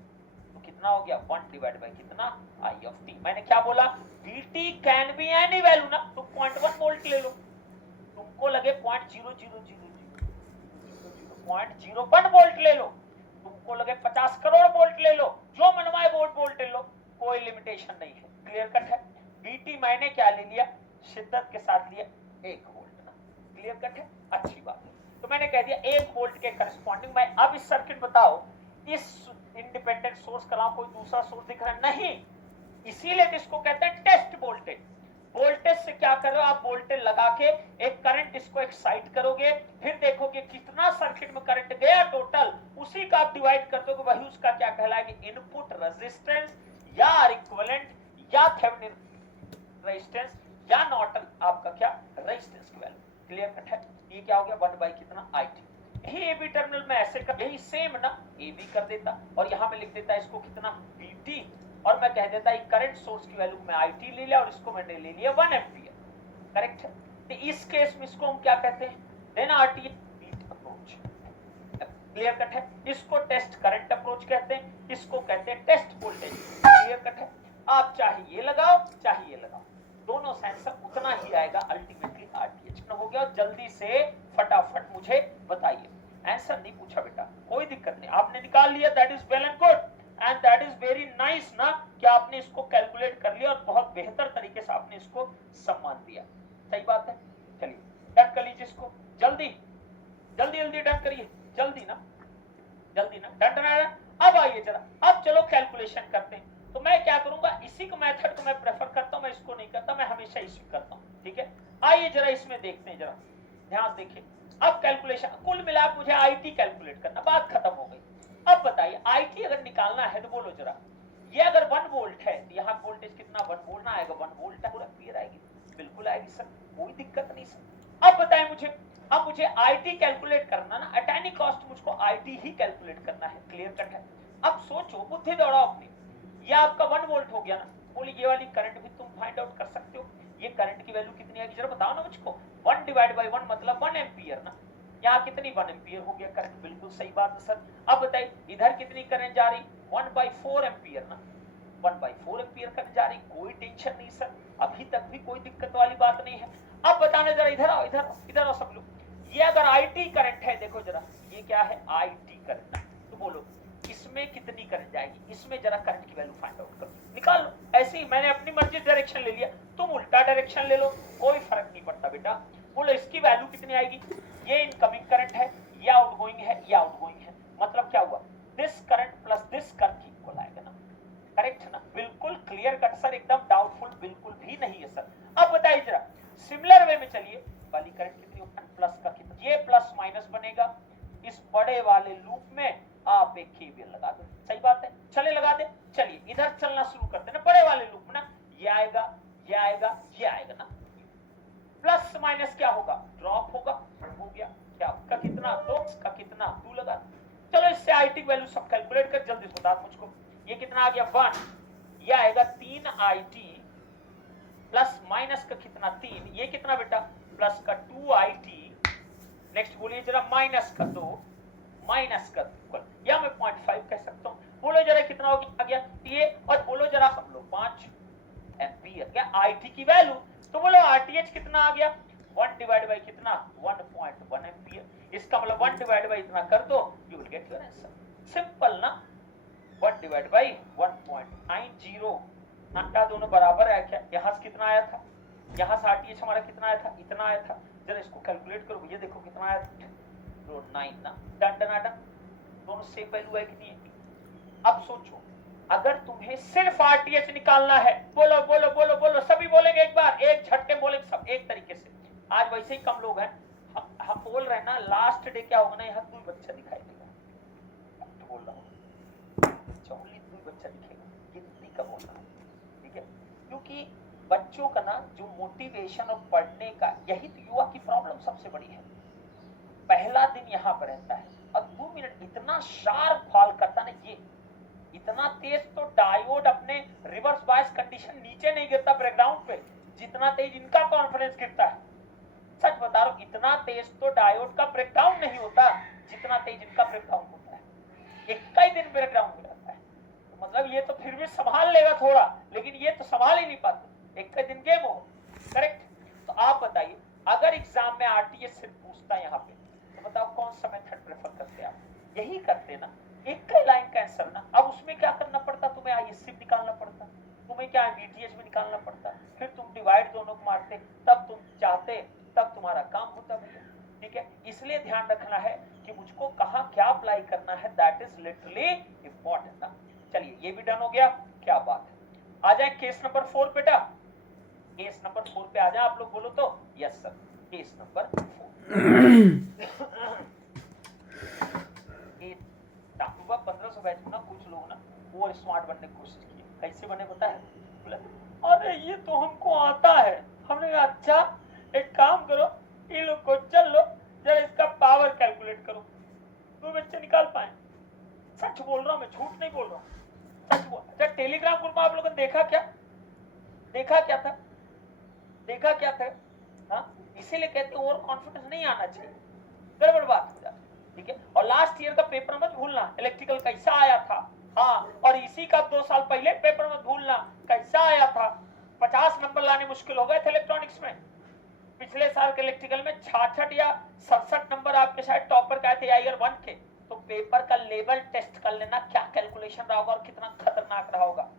तो कितना हो गया, 1 डिवाइड बाई कितना, आई ऑफ टी। मैंने क्या बोला, VT can be any value ना, तो 0.1 वोल्ट ले लो, तुमको लगे 0.00000.01 वोल्ट ले लो, तुमको लगे 50 करोड़ वोल्ट ले लो, जो मनवाए वोल्ट ले लो, कोई लिमिटेशन नहीं है। क्लियर कट है। बीटी मैंने क्या ले लिया, शिद्दत के साथ लिया 1 वोल्ट ना। क्लियर कट है, अच्छी बात है। तो मैंने कह दिया 1 वोल्ट के करस्पॉन्डिंग। मैं अब इस सर्किट बताओ, इस इंडिपेंडेंट सोर्स का कोई दूसरा सोर्स दिख रहा नहीं, इसीलिए तो इसको कहते हैं टेस्ट वोल्टेज। वोल्टेज से क्या करो आप, वोल्टेज लगा के एक करंट इसको एक्साइट करोगे, फिर देखोगे कितना सर्किट में करंट गया टोटल, उसी का आप डिवाइड कर दोगे, वही उसका क्या कहलाएगा, इनपुट रेजिस्टेंस या इक्विवेलेंट या थेवेनिन रेजिस्टेंस या नॉर्टन आपका क्या रेजिस्टेंस की वैल्यू। क्लियर कट है। ये क्या हो गया, 1 बाई कितना, आईटी। यही एबी टर्मिनल में ऐसे कर, यही सेम ना एबी कर देता और यहां में लिख देता इसको कितना, बीटी, और मैं कह देता करंट सोर्स की वैल्यू में आईटी ले लिया और इसको मैंने ले लिया 1 एम्पियर। करेक्ट है। तो इस केस में इसको हम क्या कहते हैं, then RTH beat approach. Clear cut है। इसको टेस्ट करंट अप्रोच कहते हैं, इसको कहते हैं टेस्ट वोल्टेज। क्लियर कट है। आप चाहे ये लगाओ चाहे ये लगाओ, दोनों सेंसर उतना ही आएगा अल्टीमेटली आरटीएच। हो गया, जल्दी से फटाफट मुझे बताइए। आंसर नहीं पूछा बेटा, कोई दिक्कत नहीं, आपने निकाल लिया, that is well and good and that is very nice ना, कि आपने इसको कैलकुलेट कर लिया और बहुत बेहतर तरीके से आपने इसको सम्मान दिया। सही बात है। चलिए डन कर लीजिए इसको, जल्दी जल्दी जल्दी डन करिए, जल्दी ना, जल्दी ना, डन डन। अब आइए जरा, अब चलो कैलकुलेशन करते हैं। तो मैं क्या करूंगा, इसी को मेथड को मैं प्रेफर करता हूं, मैं इसको नहीं करता, मैं हमेशा इसी करता हूं। ठीक है, आइए जरा इसमें देखते हैं, जरा ध्यान देखिए। अब कैलकुलेशन कुल मिला मुझे आईटी कैलकुलेट करना, बात खत्म हो गई। अब बताइए आईटी अगर निकालना है तो बोलो जरा, ये अगर 1 वोल्ट है तो यहाँ वोल्टेज कितना, 1 वोल्ट ना आएगा, 1 वोल्ट पूरा क्लियर आएगी, बिल्कुल आएगी सर, कोई दिक्कत नहीं सर। अब बताएं मुझे, अब मुझे आईटी कैलकुलेट करना ना, एट एनी कॉस्ट मुझको आईटी ही कैलकुलेट करना है। क्लियर कट है। अब सोचो, बुद्धि दौड़ाओ अपनी, ये आपका 1 वोल्ट हो गया ना, बोली ये वाली करंट भी तुम फाइंड आउट कर सकते हो, ये करंट की वैल्यू कितनी आएगी जरा बताओ ना मुझको। 1 डिवाइड बाई 1 मतलब 1 एम्पियर ना, यहाँ कितनी 1 एम्पियर हो गया करंट, बिल्कुल सही बात है सर। अब बताइए इधर कितनी करंट जा रही, 1/4 एम्पियर ना, 1/4 एम्पियर करंट जा रही, कोई टेंशन नहीं सर, अभी तक भी कोई दिक्कत वाली बात नहीं है। अब बताने जरा, इधर आओ, इधर इधर आओ सब लोग। ये अगर आईटी करंट है, देखो जरा ये क्या है, आईटी करंट, तो बोलो इसमें कितनी करंट जाएगी, इसमें जरा करंट की वैल्यू फाइंड आउट करो, निकाल लो। ऐसे ही मैंने अपनी मर्जी डायरेक्शन ले लिया, तुम उल्टा डायरेक्शन ले लो, कोई फर्क नहीं पड़ता बेटा। बोलो इसकी वैल्यू कितनी आएगी, ये इनकमिंग करंट है, ये आउटगोइंग है, ये आउटगोइंग है, मतलब क्या हुआ, this current plus this current equal आएगा ना। करेक्ट है ना, बिल्कुल क्लियर कट सर, एकदम डाउटफुल बिल्कुल भी नहीं है सर। अब बताइए जरा सिमिलर वे में चलिए, वाली करंट कितनी होता है, प्लस का कितना, ये प्लस माइनस बनेगा, इस बड़े वाले लूप में आप एक केवीएल लगा दो। सही बात है, चले लगा दे। चलिए इधर चलना शुरू करते हैं ना, बड़े वाले लूप में ना, ये आएगा ये आएगा ये आएगा ना, प्लस माइनस क्या होगा, ड्रॉप होगा, हो गया क्या का कितना, 2 का कितना 2 लगा। चलो इससे आईटी वैल्यू सब कैलकुलेट कर जल्दी से बता मुझको, ये कितना आ गया 1, ये आएगा 3 आईटी प्लस माइनस का कितना 3, ये कितना बेटा प्लस का 2 आईटी, नेक्स्ट बोलिए जरा माइनस का 2, माइनस का 2, या मैं 0.5 कह सकता हूँ। बोलो जरा कितना हो गया, ये, और बोलो जरा सब लोग 5, एम्पियर। क्या आईटी की वैल्यू, तो बोलो आरटीएच कितना आ गया 1 डिवाइड बाई कितना 1.1 एम्पियर। इसका मतलब 1 डिवाइड बाई इतना कर दो, you will get your answer. Simple ना, 1 डिवाइड बाई 1.90। अंडा दोनों बराबर है क्या? यहां से कितना आया था, यहां से आरटीएच हमारा कितना आया था, इतना आया था। जरा इसको कैलकुलेट करो भैया, देखो कितना आया था, 9 ना। डन डन डन, दोनों सेम वैल्यू है कि नहीं है? अब सोचो, अगर तुम्हें सिर्फ आरटीएच निकालना है, बोलो बोलो बोलो बोलो, सभी बोलेंगे एक बार, एक झटके बोलेंगे सब एक तरीके से। आज वैसे ही कम लोग हैं, हम बोल रहे हैं ना, लास्ट डे क्या होगा ना, यहाँ 2 बच्चा दिखाई देगा, तो बोल रहा हूँ ओनली 2 बच्चा दिखेगा, कितनी का बोल रहा हूँ, ठीक है? क्योंकि बच्चों का ना जो मोटिवेशन और पढ़ने का, यही तो युवा की प्रॉब्लम सबसे बड़ी है। पहला दिन यहाँ पर रहता है और 2 मिनट इतना शार्प फॉल करता ना, ये इतना तेज तो डायोड अपने रिवर्स बायस कंडीशन नीचे नहीं गिरता ब्रेकडाउन पे, जितना तेज इनका कॉन्फिडेंस गिरता है। सच बता रहा हूं, इतना तेज तो डायोड का ब्रेकडाउन नहीं होता जितना तेज इनका ब्रेकडाउन होता है। एक ही दिन ब्रेकडाउन हो जाता है, तो मतलब ये तो फिर भी संभाल लेगा थोड़ा, लेकिन ये तो संभाल ही नहीं पाते, एक ही दिन गेम हो। करेक्ट? तो आप बताइए, अगर एग्जाम में आरटीएस से पूछता है यहाँ पे, तो बताओ कौन सा मेथड प्रेफर करते आप? यही करते ना, एक ही लाइन का आंसर ना। अब उसमें क्या करना पड़ता, तुम्हें आईएससी निकालना पड़ता, तुम्हें क्या बीटीएच में निकालना पड़ता, फिर तुम डिवाइड दोनों को मारते, तब तुम चाहते, तब तुम्हारा काम होता भैया। ठीक है, इसलिए ध्यान रखना है कि मुझको कहाँ क्या अप्लाई करना है, दैट इज लिटरली इंपॉर्टेंट ना। चलिए ये भी डन हो गया, क्या बात है। आ जाए केस नंबर 4 बेटा, केस नंबर 4 पे आ जाए आप लोग, बोलो तो yes sir. Case number 4 1500 batch में ना कुछ लोग ना और स्मार्ट बनने की कोशिश की, कैसे बने पता है? बोले अरे ये तो हमको आता है। हमने कहा अच्छा, एक काम करो, ये लोग को चल लो जरा इसका पावर कैलकुलेट करो, 2 बच्चे निकाल पाए। सच बोल रहा हूँ मैं, झूठ नहीं बोल रहा हूँ, सच बोल। अच्छा टेलीग्राम ग्रुप में आप लोगों ने देखा क्या, देखा क्या था, देखा क्या था? हाँ, इसीलिए कहते हैं ओवर कॉन्फिडेंस नहीं आना चाहिए, गड़बड़ बात हो जाती है। ठीक है, और लास्ट ईयर का पेपर मत भूलना, इलेक्ट्रिकल कैसा आया था। हाँ, और इसी का 2 साल पहले पेपर मत भूलना कैसा आया था। 50 नंबर लाने मुश्किल हो गए थे इलेक्ट्रॉनिक्स में। पिछले साल के इलेक्ट्रिकल में 66 या 67 नंबर आपके शायद टॉपर का थे ईयर 1 के। तो पेपर का लेवल टेस्ट कर लेना, क्या कैलकुलेशन रहा होगा और कितना खतरनाक रहा होगा।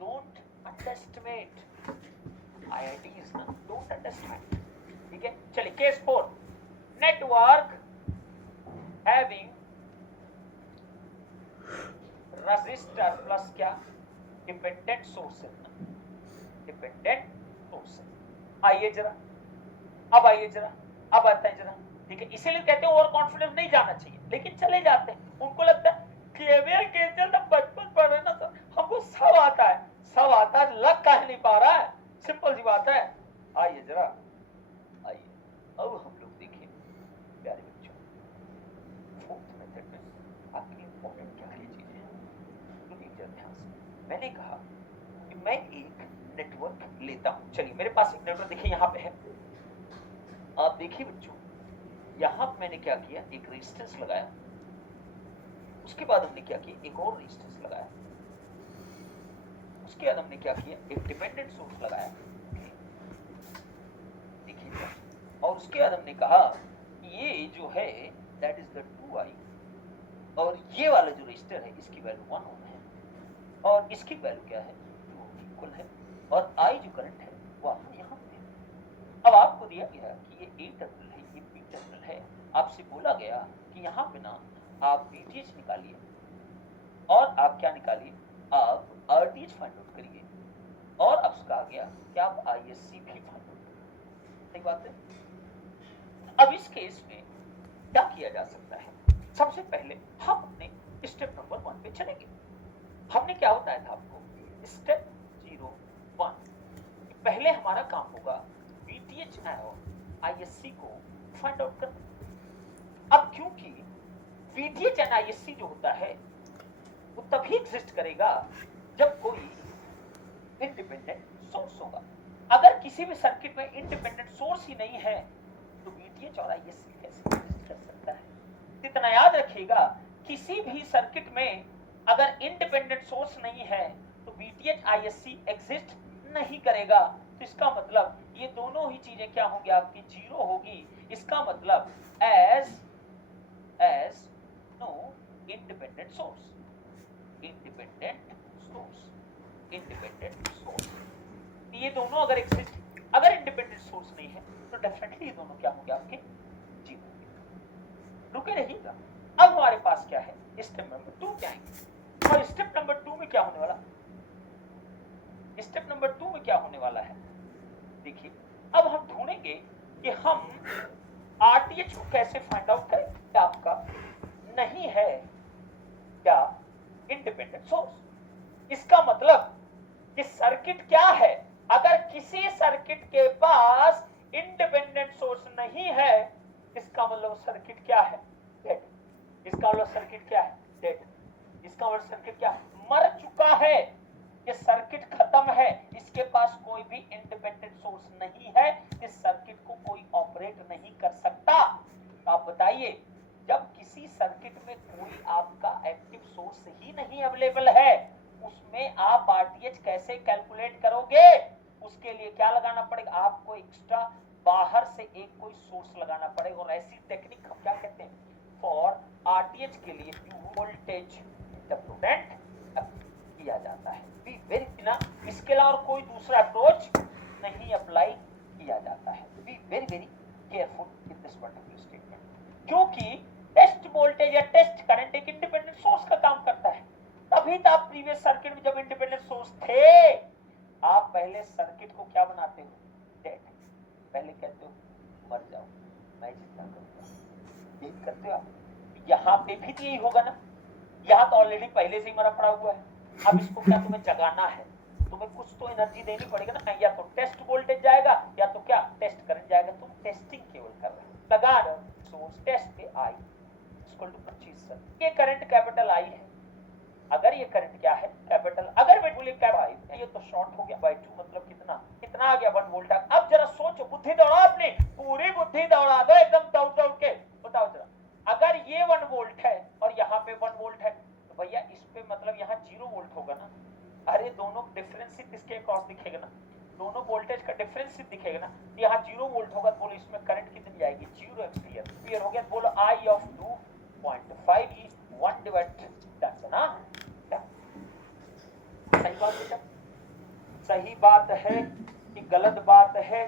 डोंट अंडरएस्टिमेट आईआईटीज ना, डोंट अंडरएस्टिमेट। ठीक है, चलिए case 4, network having resistor plus क्या डिपेंडेंट सोर्सेस ना, डिपेंडेंट सोर्सेस। आइए जरा, अब आइए जरा, अब आता है जरा। ठीक है, इसीलिए कहते हैं ओवर कॉन्फिडेंस नहीं जाना चाहिए, लेकिन चले जाते हैं। उनको लगता है केवीएल केसीएल तो बचपन पढ़ रहे ना सर, हमको सब आता है, सब आता है, लग काहे नहीं पा रहा है, सिंपल सी बात है। आइए जरा, आइए अब हम लोग देखिए प्यारे बच्चों, फोर्थ मेथड में आपकी इंपॉर्टेंट क्या है चीजें हैं, सुनिए जरा ध्यान से। मैंने कहा कि मैं एक नेटवर्क लेता हूं। चलिए मेरे पास एक नेटवर्क देखिए यहाँ पे है, आप देखिए बच्चों, यहाँ मैंने क्या किया, एक रेजिस्टेंस लगाया, उसके बाद हमने क्या किया, एक और रेजिस्टेंस लगाया, उसके बाद हमने क्या किया, एक डिपेंडेंट सोर्स लगाया, देखिए, और उसके बाद हमने कहा ये जो है दैट इज द 2i, और ये वाला जो रेजिस्टर है इसकी वैल्यू 1 ओम है, और इसकी वैल्यू क्या है, 2 ओम इक्वल है, और i जो करंट है वो आपको यहाँ पे है। अब आपको दिया गया कि ये A टर्मिनल है, ये B टर्मिनल है, आपसे बोला गया कि यहाँ पे ना आप VTH निकालिए और आप क्या निकालिए, आप RTH फाइंड आउट करिए, और अब कहा गया कि आप ISC भी फाइंड आउट करिए। सही बात है। अब इस केस में क्या किया जा सकता है, सबसे पहले हम अपने स्टेप नंबर 1 पे चलेंगे। हमने क्या बताया था आपको, स्टेप 01, पहले हमारा काम होगा VTH और ISC को फाइंड आउट करना। अब क्योंकि VTH एंड ISC जो होता है वो तभी एग्जिस्ट करेगा जब कोई इंडिपेंडेंट सोर्स होगा। अगर किसी भी सर्किट में इंडिपेंडेंट सोर्स ही नहीं है तो VTH और ISC कैसे एग्जिस्ट कर सकता है। इतना याद रखिएगा, किसी भी सर्किट में अगर इंडिपेंडेंट सोर्स नहीं है तो VTH ISC एग्जिस्ट नहीं करेगा, तो इसका मतलब ये दोनों ही चीजें क्या होंगी आपकी, जीरो होगी। इसका मतलब एज नो इंडिपेंडेंट सोर्स, ये दोनों अगर एग्जिस्ट, अगर इंडिपेंडेंट सोर्स नहीं है तो डेफिनेटली ये दोनों क्या होंगे आपके, जीरो। रुके रहिएगा। अब हमारे पास क्या है, स्टेप नंबर 2 क्या है, और स्टेप नंबर 2 में क्या होने वाला, स्टेप नंबर 2 में क्या होने वाला है, देखिए अब हम ढूंढेंगे कि हम आरटीएच को कैसे फाइंड आउट करें कि आपका नहीं है क्या इंडिपेंडेंट सोर्स। इसका मतलब कि सर्किट क्या है, अगर किसी सर्किट के पास इंडिपेंडेंट सोर्स नहीं है, इसका मतलब सर्किट क्या है, डेड। इसका मतलब सर्किट क्या है, डेड। इसका मतलब सर्किट क्या है, मर चुका है, ये सर्किट खत्म है, इसके पास कोई भी इंडिपेंडेंट सोर्स नहीं है, इस सर्किट को कोई ऑपरेट नहीं कर सकता। तो आप बताइए, जब किसी सर्किट में कोई आपका एक्टिव सोर्स ही नहीं अवेलेबल है, उसमें आप आरटीएच कैसे कैलकुलेट करोगे। उसके लिए क्या लगाना पड़ेगा, आपको एक्स्ट्रा बाहर से एक कोई सोर्स लगाना पड़ेगा, और ऐसी टेक्निक हम क्या कहते हैं, फॉर आरटीएच के लिए वोल्टेज डेवलपमेंट किया जाता है। बी वेरी ना, इसके अलावा कोई दूसरा अप्रोच नहीं अप्लाई किया जाता है। Be very very careful in this particular statement, क्योंकि टेस्ट वोल्टेज या टेस्ट करंट एक इंडिपेंडेंट सोर्स का काम करता है। तभी तो आप प्रीवियस सर्किट में जब इंडिपेंडेंट सोर्स थे, आप पहले सर्किट को क्या बनाते हो, डेड। पहले कहते हो मर जाओ, मैं जितना करूंगा, यही करते हो आप। यहाँ पे भी यही होगा ना, यहाँ तो ऑलरेडी पहले से ही मरा पड़ा हुआ है, अब इसको क्या तुम्हें जगाना है, तुम्हें कुछ तो एनर्जी देनी पड़ेगी ना, या तो टेस्ट वोल्टेज जाएगा या तो क्या टेस्ट करंट जाएगा। तुम टेस्टिंग केवल कर रहे हो, लगा रहे हो सोर्स टेस्ट पे आई इक्वल टू 25 सर, ये करंट कैपिटल आई है। अगर ये करंट क्या है, कैपिटल, अगर मैं बोले कैपिटल आई, ये तो शॉर्ट हो गया बाय 2, मतलब कितना कितना आ गया, 1 वोल्ट। अब जरा सोचो, बुद्धि दौड़ा अपनी, पूरी बुद्धि दौड़ा दो एकदम दौड़ दौड़ के, बताओ जरा, अगर ये 1 वोल्ट है और यहाँ पे 1 वोल्ट है, तो भैया इस पे मतलब यहाँ 0 वोल्ट होगा ना। अरे दोनों डिफरेंस इसके अक्रॉस दिखेगा ना, दोनों वोल्टेज का डिफरेंस दिखेगा ना, यहाँ 0 वोल्ट होगा, बोलो इसमें करंट कितनी जाएगी, 0 एम्पियर। क्लियर हो गया, बोलो आई ऑफ 2.5 1 डिवाइड ना। सही बात बेटा, सही बात है कि गलत बात है,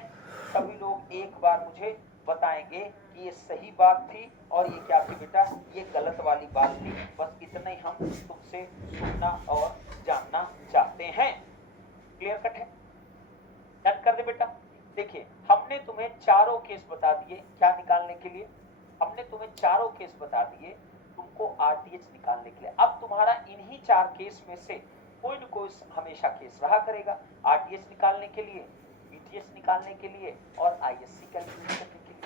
सभी लोग एक बार मुझे बताएंगे कि ये सही बात थी और ये क्या थी बेटा, ये गलत वाली बात थी। बस इतना ही हम तुमसे सुनना और जानना चाहते हैं। क्लियर कट है, याद कर दे बेटा। देखिए हमने तुम्हें चारों केस बता दिए, क्या निकालने के लिए, हमने तुम्हें चारों केस बता दिए तुमको आरटीएच निकालने के लिए। अब तुम्हारा इन्हीं 4 केस में से कोई न कोई हमेशा केस रहा करेगा, आरटीएच निकालने के लिए, बीटीएस निकालने के लिए और आईएससी कैलकुलेट करने के लिए।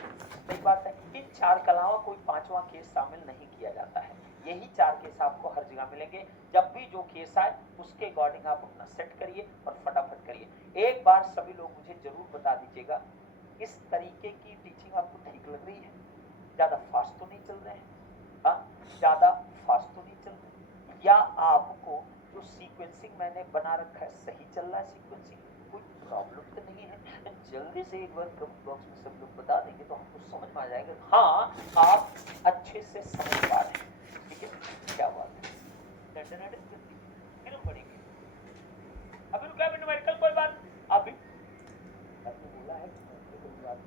सही बात है, इन 4 के अलावा कोई 5वां केस शामिल नहीं किया जाता है। यही 4 केस आपको हर जगह मिलेंगे। जब भी जो केस आए उसके अकॉर्डिंग आप अपना सेट करिए और फटाफट करिए। एक बार सभी लोग मुझे जरूर बता दीजिएगा, इस तरीके की टीचिंग आपको ठीक लग रही है, ज्यादा फास्ट तो नहीं चल रहे हैं, ज्यादा फास्ट तो नहीं चल रहे, या आपको जो सीक्वेंसिंग मैंने बना रखा है सही चल रहा है, सीक्वेंसिंग कोई प्रॉब्लम तो नहीं है। जल्दी से एक बार कमेंट बॉक्स में सब लोग बता देंगे तो हमको समझ में आ जाएगा, हाँ आप अच्छे से समझ पा रहे हैं। ठीक है, क्या बात है, फिर हम बढ़ेंगे। अभी रुका है न्यूमेरिकल, कोई बात अभी आपने बोला है कोई बात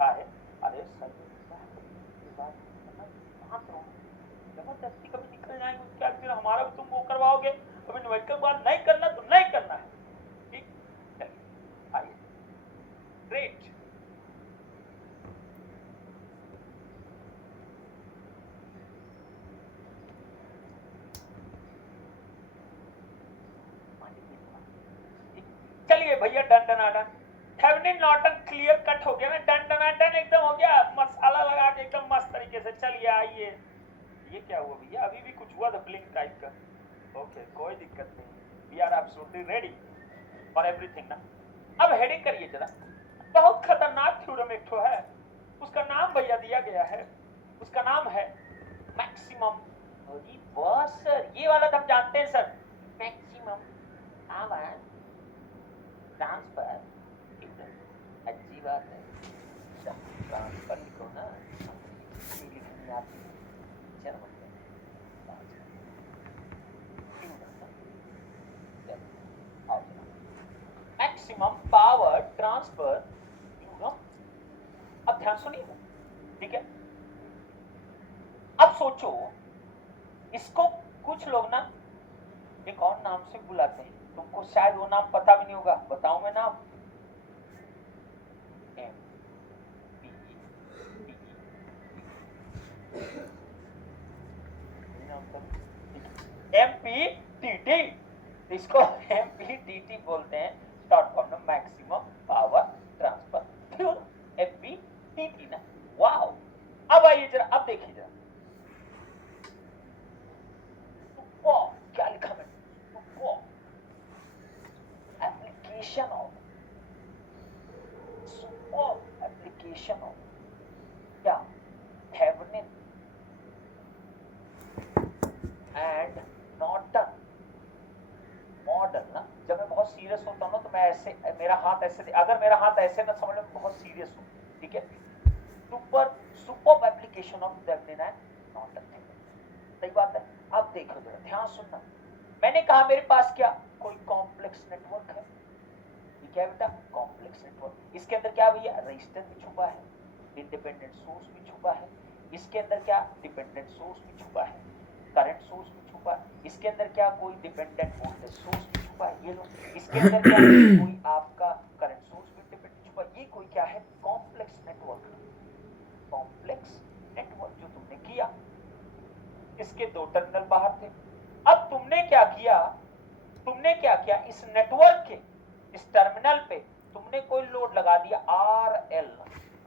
है। अरे सर बात कहाँ से जबरदस्ती कभी निकल जाएंगे, क्या फिर हमारा भी तुम वो करवाओगे। अभी न्यूमेरिकल बात नहीं करना तो नहीं करना है, ठीक। चलिए आइए, ग्रेट। चलिए भैया, डन डनाडन, थेवेनिन नॉर्टन क्लियर कट हो गया ना, डन डनाडन एकदम हो गया, मसाला लगा के एकदम मस्त तरीके से। चलिए आइए, ये क्या हुआ भैया, अभी भी कुछ हुआ था ब्लिंक टाइप का। ओके कोई दिक्कत नहीं, we are absolutely ready for everything ना। अब हेडिंग करिए जरा, बहुत खतरनाक थ्योरम एक ठो है, उसका नाम भैया दिया गया है, उसका नाम है मैक्सिमम। बस सर ये वाला तो हम जानते हैं सर, मैक्सिमम आवर ट्रांसफर अच्छी बात है, ट्रांसफर लिखो ना, लिखनी आती है, चलो मैक्सिमम पावर ट्रांसफर थ्योरम। अब ध्यान सुनिए, ठीक है। अब सोचो, इसको कुछ लोग ना एक और नाम से बुलाते हैं, तुमको शायद वो नाम पता भी नहीं होगा, बताऊं मैं नाम? MPTT, इसको MPTT बोलते हैं, शॉर्ट फॉर्म में maximum power transfer theorem, MPTT ना। वाओ, अब आइए जरा, अब देखिए जरा, क्या लिखा मैंने, application of, super application of क्या, थेवेनिन एंड नॉर्टन मॉडल ना। जब मैं बहुत सीरियस होता हूँ ना तो मैं ऐसे, मेरा हाथ ऐसे, अगर मेरा हाथ ऐसे ना समझ लो बहुत सीरियस हूँ, ठीक है। Super application of Thevenin and Norton theorem, सही बात है। अब देखो जरा, ध्यान सुनना, मैंने कहा मेरे पास क्या, कोई कॉम्प्लेक्स नेटवर्क है, ये क्या बेटा, कॉम्प्लेक्स नेटवर्क। इसके अंदर क्या भैया, रजिस्टर भी छुपा है, इंडिपेंडेंट सोर्स भी छुपा है, इसके अंदर क्या, डिपेंडेंट सोर्स भी छुपा है, करंट सोर्स भी छुपा है, इसके अंदर क्या, कोई डिपेंडेंट वोल्टेज सोर्स भी छुपा है, ये लो, इसके अंदर क्या, कोई आपका करंट सोर्स भी डिपेंडेंट छुपा है, ये कोई क्या है, कॉम्प्लेक्स नेटवर्क। कॉम्प्लेक्स नेटवर्क जो तुमने किया, इसके दो टर्मिनल बाहर थे। अब तुमने क्या किया, इस नेटवर्क के इस टर्मिनल पे तुमने कोई लोड लगा दिया RL,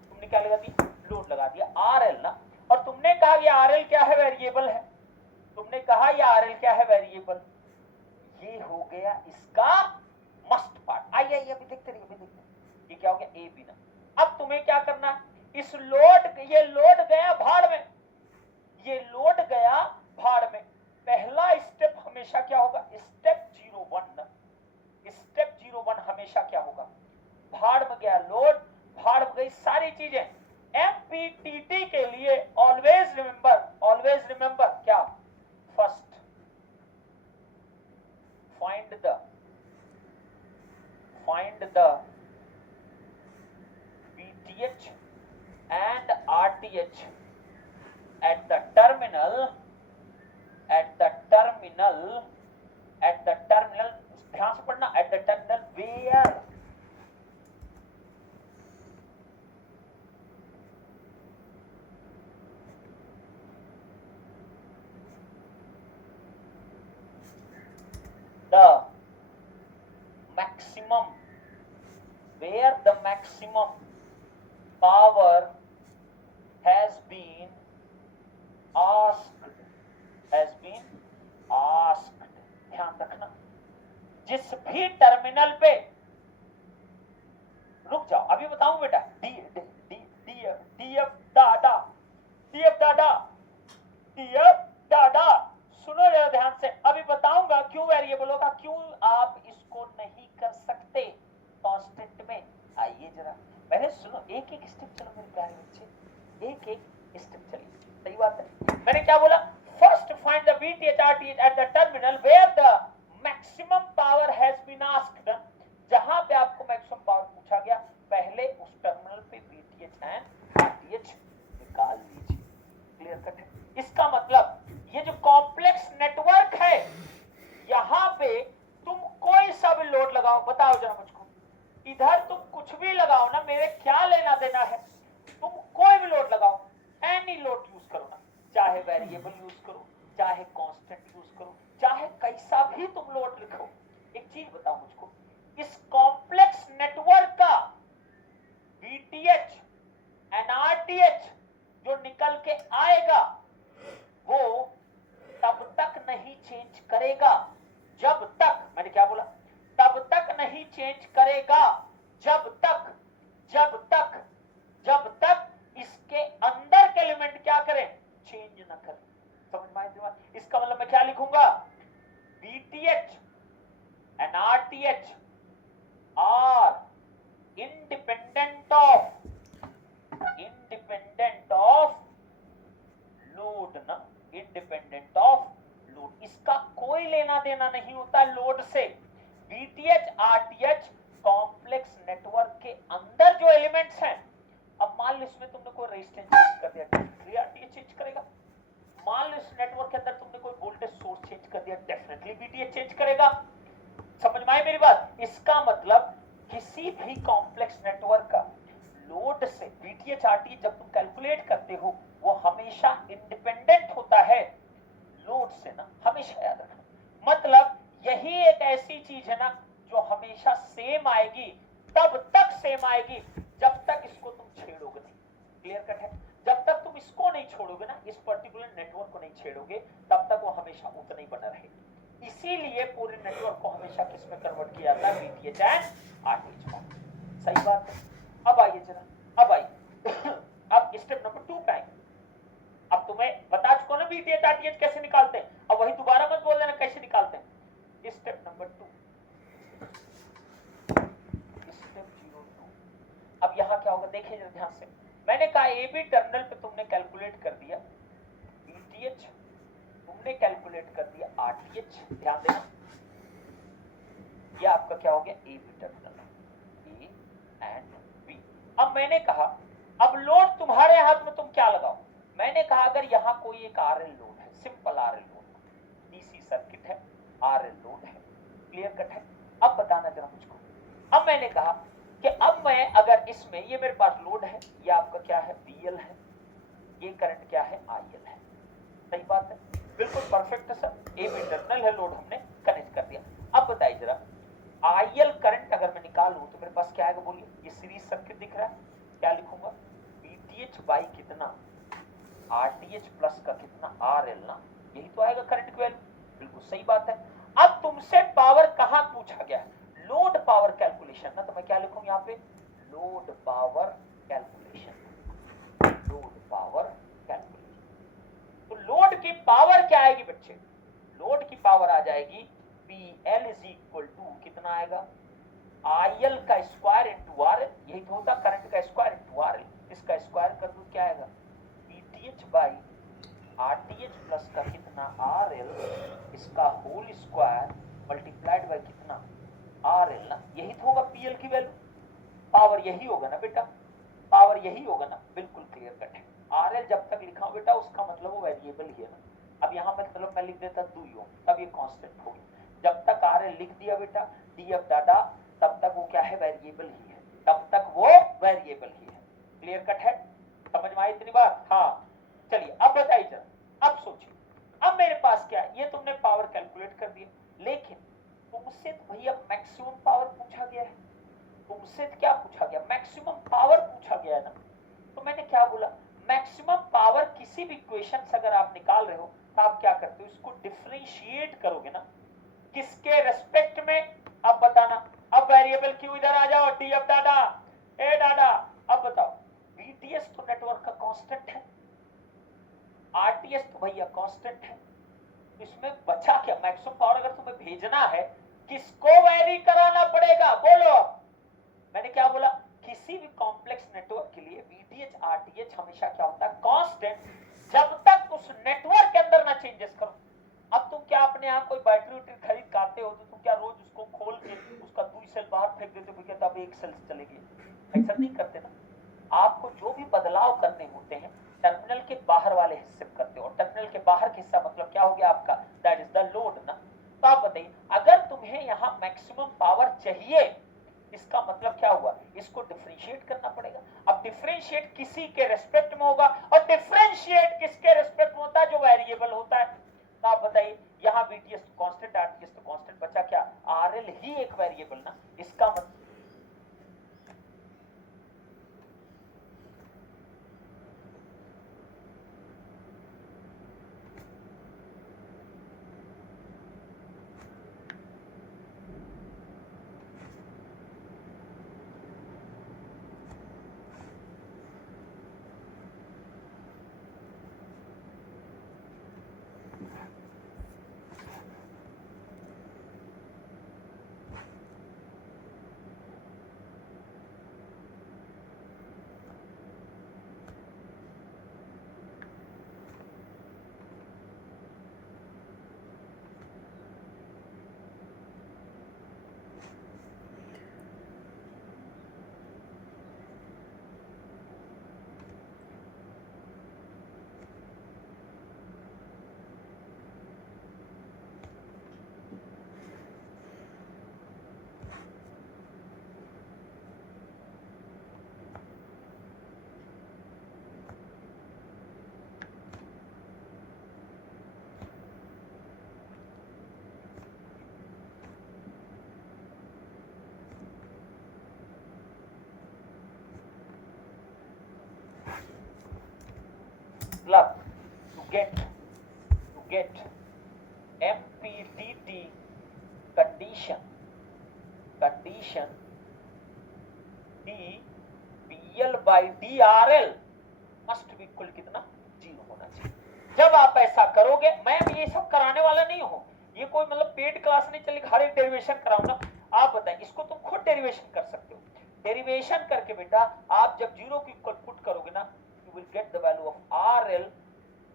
तुमने क्या लगा दिया, लोड लगा दिया RL ना, और तुमने कहा ये RL क्या है, वेरिएबल है, तुमने कहा ये RL क्या है, वेरिएबल। ये हो गया इसका मस्ट पार्ट। आइए अभी देखते रहिए, अभी देखते हैं ये क्या हो गया, A B ना। अब तुम्हें क्या करना है, इस लोड, ये लोड गया भाड़ में, ये लोड गया भाड़ में, पहला स्टेप हमेशा क्या होगा, स्टेप 01 ना, स्टेप 01 हमेशा क्या होगा, भाड़ में गया लोड, भाड़ में गई सारी चीजें। MPTT के लिए ऑलवेज रिमेंबर क्या, first find the VTH and RTH at the terminal, ध्यान से पढ़ना, at the terminal where the maximum power has been asked, ध्यान रखना, जिस भी टर्मिनल पे, रुक जाओ अभी बताऊं बेटा, DF डाटा, सुनो जरा ध्यान से, अभी बताऊंगा क्यों वेरिएबल होगा, क्यों आप इसको नहीं कर सकते कांस्टेंट में। आइए जरा पहले सुनो, एक एक स्टेप चलो मेरे प्यारे बच्चे, एक एक स्टेप चलिए, सही बात है। मैंने क्या बोला, first find the VTH RTH at the terminal where the maximum power has been asked, जहां पे आपको मैक्सिमम पावर पूछा गया, पहले उस टर्मिनल पे VTH एंड RTH निकाल लीजिए। क्लियर कट है, इसका मतलब ये जो कॉम्प्लेक्स नेटवर्क है, यहां पे तुम कोई सा भी लोड लगाओ, बताओ जरा मुझको, इधर तुम कुछ भी लगाओ ना, मेरे क्या लेना देना है, तुम कोई भी लोड लगाओ, एनी लोड यूज करो ना, चाहे वेरिएबल यूज करो, चाहे कांस्टेंट यूज करो, चाहे कैसा भी तुम लोड लिखो, एक चीज बताओ मुझको, इस कॉम्प्लेक्स नेटवर्क का VTH एंड RTH जो निकल के आएगा, वो तब तक नहीं चेंज करेगा जब तक, मैंने क्या बोला, तब तक नहीं चेंज करेगा जब तक इसके अंदर के एलिमेंट क्या करें, चेंज ना करें। समझ में आई बात? इसका मतलब मैं क्या लिखूंगा, VTH and RTH are independent of load ना, इंडिपेंडेंट ऑफ लोड, इसका कोई लेना देना नहीं होता लोड से। बीटीएच आरटीएच कॉम्प्लेक्स नेटवर्क के अंदर जो एलिमेंट्स हैं, अब मान लो इसमें तुमने कोई रेजिस्टेंस चेंज कर दिया, आरटीएच चेंज करेगा। मान लो इस नेटवर्क के अंदर तुमने कोई वोल्टेज सोर्स चेंज कर दिया, डेफिनेटली बीटीएच चेंज करेगा। समझ में आई मेरी बात? इसका मतलब किसी भी कॉम्प्लेक्स नेटवर्क का लोड से बीटीएच आरटीएच जब तुम कैलकुलेट करते हो, वो हमेशा इंडिपेंडेंट होता है लोड से ना, हमेशा याद रखना। मतलब यही एक ऐसी चीज है ना जो हमेशा सेम आएगी, तब तक सेम आएगी जब तक इसको तुम छेड़ोगे नहीं। क्लियर कट है? जब तक तुम इसको नहीं छोड़ोगे ना, इस पर्टिकुलर नेटवर्क को नहीं छेड़ोगे, तब तक वो हमेशा उतना ही बना रहेगा। इसीलिए पूरे नेटवर्क को हमेशा किस में कन्वर्ट किया जाता है? बीटीएच एंड आरटीएच में। सही बात है। अब आइए जरा, अब आइए अब स्टेप नंबर 2 पे आइए। अब तुम्हें बता चुका ना बीटीएच आरटीएच कैसे निकालते हैं, अब वही दोबारा मत बोल देना कैसे निकालते हैं। Step number 2, step 02। अब यहां क्या होगा देखिए जरा ध्यान से। मैंने कहा ए बी टर्मिनल पे तुमने कैलकुलेट कर दिया बीटीएच, तुमने कैलकुलेट कर दिया आरटीएच। ध्यान देना, ये आपका क्या हो गया? A B terminal, A and B. अब मैंने कहा अब लोड तुम्हारे हाथ में, तुम क्या लगाओ? मैंने कहा अगर यहां कोई एक आरएल लोड है, simple RL load, DC circuit है, आरएल लोड है, क्लियर कट है। अब बताना जरा मुझको, अब मैंने कहा कि अब मैं अगर इसमें, ये मेरे पास लोड है, ये आपका क्या है? बीएल है, ये करंट क्या है? आईएल है। सही बात है, बिल्कुल परफेक्ट है सर। ए बी टर्मिनल है, लोड हमने कनेक्ट कर दिया। अब बताइए जरा, आईएल करंट अगर मैं निकालूं तो मेरे पास क्या आएगा? बोलिए। ये सीरीज सर्किट दिख रहा है, क्या लिखूंगा? बीटीएच बाई कितना? आरटीएच प्लस का कितना? आरएल ना, यही तो आएगा करंट की वैल्यू। बिल्कुल सही बात है। अब तुमसे पावर कहां पूछा गया है? लोड पावर कैलकुलेशन ना, तो मैं क्या लिखूंगा यहाँ पे? Load power calculation, load power calculation. तो लोड की पावर क्या आएगी बच्चे? लोड की पावर आ जाएगी PL इज इक्वल टू कितना आएगा? IL का स्क्वायर इंटू RL, यही तो होता करंट का स्क्वायर इंटू RL। इसका स्क्वायर कर दो, क्या आएगा? BTH बाई RTH प्लस का कितना? RL, इसका होल स्क्वायर मल्टीप्लाइड बाई कितना? RL ना, यही तो होगा PL की वैल्यू। पावर यही होगा ना बेटा, पावर यही होगा ना, बिल्कुल क्लियर कट है। RL जब तक लिखा हो बेटा, उसका मतलब वो वेरिएबल ही है ना। अब यहाँ मतलब मैं लिख देता 2 ओम, तब ये कांस्टेंट होगी। जब तक RL लिख दिया बेटा DF डाटा, तब तक वो क्या है? वेरिएबल ही है, तब तक वो वेरिएबल ही है। क्लियर कट है? समझ में आई इतनी बात? हाँ, चलिए अब बताइए जरा, अब सोचिए। अब मेरे पास क्या है? ये तुमने पावर कैलकुलेट कर दिया, लेकिन तुमसे तो भैया मैक्सिमम पावर पूछा गया है। तुमसे क्या पूछा गया? मैक्सिमम पावर पूछा गया है ना। तो मैंने क्या बोला? मैक्सिमम पावर किसी भी इक्वेशन से अगर आप निकाल रहे हो, तो आप क्या करते हो? इसको डिफरेंशिएट करोगे ना, किसके रेस्पेक्ट में? अब बताना। अब वेरिएबल क्यों इधर आ जाओ, डीएफ डाटा, ए डाटा। अब बताओ, बीटीएस तो नेटवर्क का कांस्टेंट है, आरटीएस तो भैया कांस्टेंट है, इसमें बचा क्या? मैक्सिमम पावर अगर तुम्हें भेजना है, किसको वैरी कराना पड़ेगा? बोलो। मैंने क्या बोला? किसी भी कॉम्प्लेक्स नेटवर्क के लिए बीटीएच आरटीएच हमेशा क्या होता है? कांस्टेंट, जब तक उस नेटवर्क के अंदर ना चेंजेस करो। अब तुम क्या अपने यहाँ कोई बैटरी उटरी खरीद के आते हो, तो तुम क्या रोज उसको खोल के उसका 2 सेल बाहर फेंक देते हो भैया, तब 1 सेल चलेगी? ऐसा नहीं करते ना। आपको जो भी बदलाव करने होते हैं टर्मिनल के बाहर वाले हिस्से में करते हो। टर्मिनल के बाहर का हिस्सा मतलब क्या हो गया आपका? दैट इज द लोड ना। तो आप बताइए, अगर तुम्हें यहाँ मैक्सिमम पावर चाहिए, इसका मतलब क्या हुआ? इसको डिफरेंशिएट करना पड़ेगा। अब डिफरेंशिएट किसी के रेस्पेक्ट में होगा, और डिफरेंशिएट किसके रेस्पेक्ट में होता है? जो वेरिएबल होता है। तो आप बताइए, यहाँ बीटीएस तो कांस्टेंट, आरटीएस तो कांस्टेंट, बचा क्या? आरएल ही एक वेरिएबल ना। इसका मतलब get MPDT condition dBL by DRL must be equal कितना 0 होना चाहिए। जब आप ऐसा करोगे, मैं ये सब कराने वाला नहीं हूं, ये कोई मतलब पेड क्लास नहीं चलेगी, हर एक डेरिवेशन कराऊंगा। आप बताएं, इसको तुम खुद डेरिवेशन कर सकते हो। डेरिवेशन करके बेटा आप जब 0 को इक्वल पुट करोगे ना, you will get the value of RL।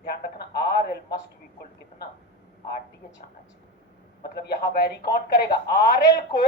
ध्यान रखना RL मस्ट बी इक्वल कितना RTH आना चाहिए। मतलब यहां वैरी कौन करेगा RL को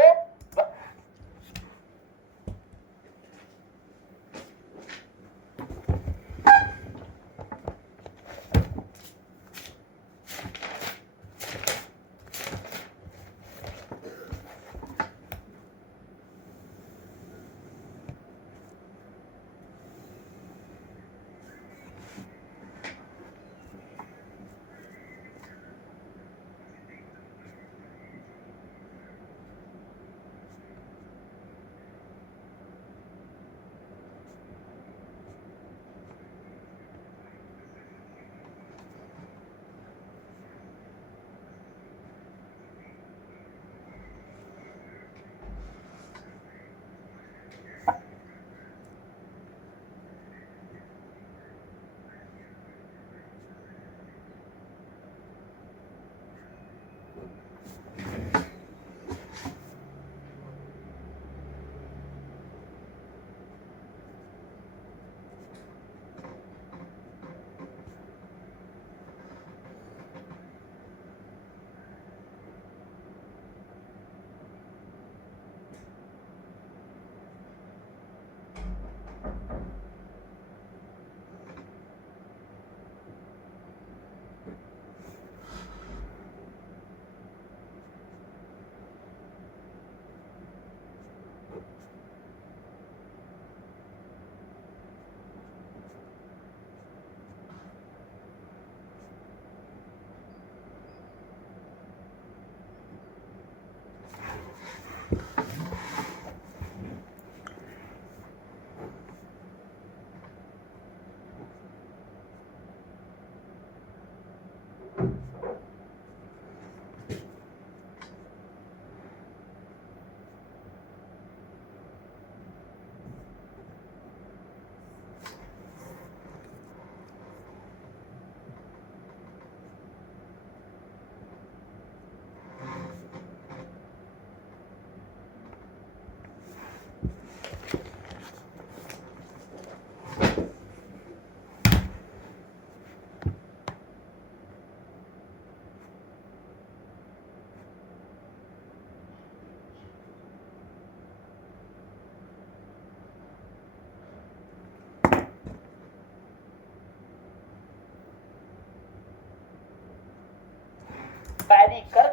वैरी कर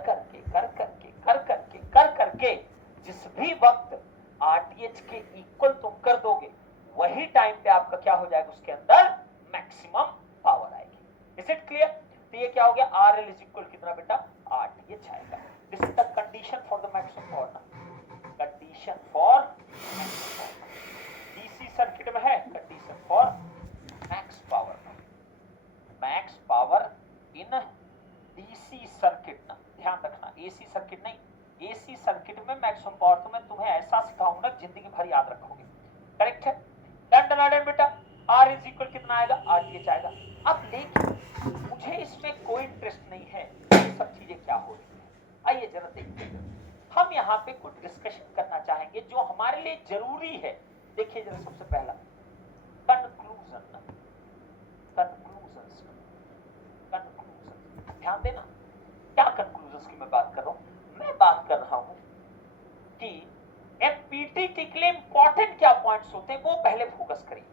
करके जिस भी वक्त RTH के इक्वल तुम कर दोगे, वही टाइम पे आपका क्या हो जाएगा, उसके अंदर मैक्सिमम पावर आएगी। Is it clear? तो ये क्या हो गया, RL इज इक्वल कितना बेटा RTH आएगा। This is the condition for the maximum power ना, कंडीशन फॉर डीसी सर्किट में है, condition for max power in DC circuit ना। ध्यान रखना, एसी सर्किट नहीं, एसी सर्किट में मैक्सिमम पावर तो मैं तुम्हें ऐसा सिखाऊंगा जिंदगी भर याद रखोगे। करेक्ट है? डन बेटा। R इज इक्वल कितना आएगा RTH आएगा। अब लेकिन मुझे इसमें कोई इंटरेस्ट नहीं है ये सब चीजें क्या हो रही है। आइए जरा देखते हैं, हम यहाँ पे कुछ डिस्कशन करना चाहेंगे जो हमारे लिए जरूरी है। देखिए जरा, सबसे पहला कंक्लूजन। ध्यान देना, क्या कंक्लूजन की मैं बात कर रहा हूं। मैं बात कर रहा हूं कि एमपीटीटी के लिए इंपॉर्टेंट क्या पॉइंट्स होते हैं वो पहले फोकस करिए।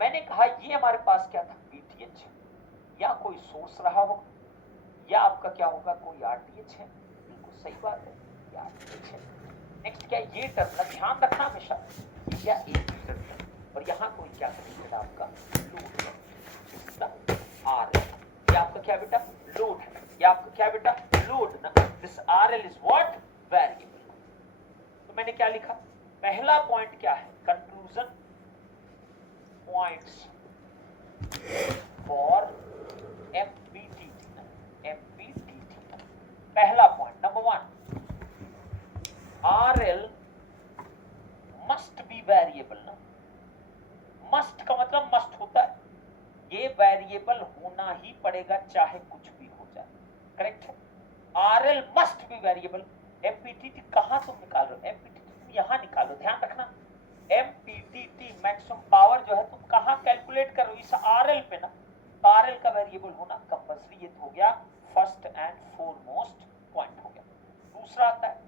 मैंने कहा ये हमारे पास क्या था, पीटीएच या कोई सोर्स रहा हो, या आपका क्या होगा कोई आरटीएच है। बिल्कुल सही बात है, ये आरटीएच है। नेक्स्ट क्या, ये टर्मिनल ध्यान रखना हमेशा, या एक टर्मिनल, और यहाँ कोई क्या कनेक्टेड आपका लोड आर, ये आपका क्या बेटा लोड है, ये आपका क्या बेटा लोड ना। This RL is what, variable. तो मैंने क्या लिखा, पहला पॉइंट क्या है, कंक्लूजन पॉइंट्स फॉर पड़ेगा चाहे कुछ भी हो जाए, करेक्ट है। RL must be variable. MPTT कहां तुम निकाल रहे हो, एमपीटीटी तुम यहां निकालो, ध्यान रखना। एमपीटीटी मैक्सिमम पावर जो है तुम कहां कैलकुलेट कर रहे हो, इस आरएल पे ना। तो आरएल का वेरिएबल होना कंपल्सरी, ये तो हो गया फर्स्ट एंड फोरमोस्ट पॉइंट हो गया। दूसरा आता है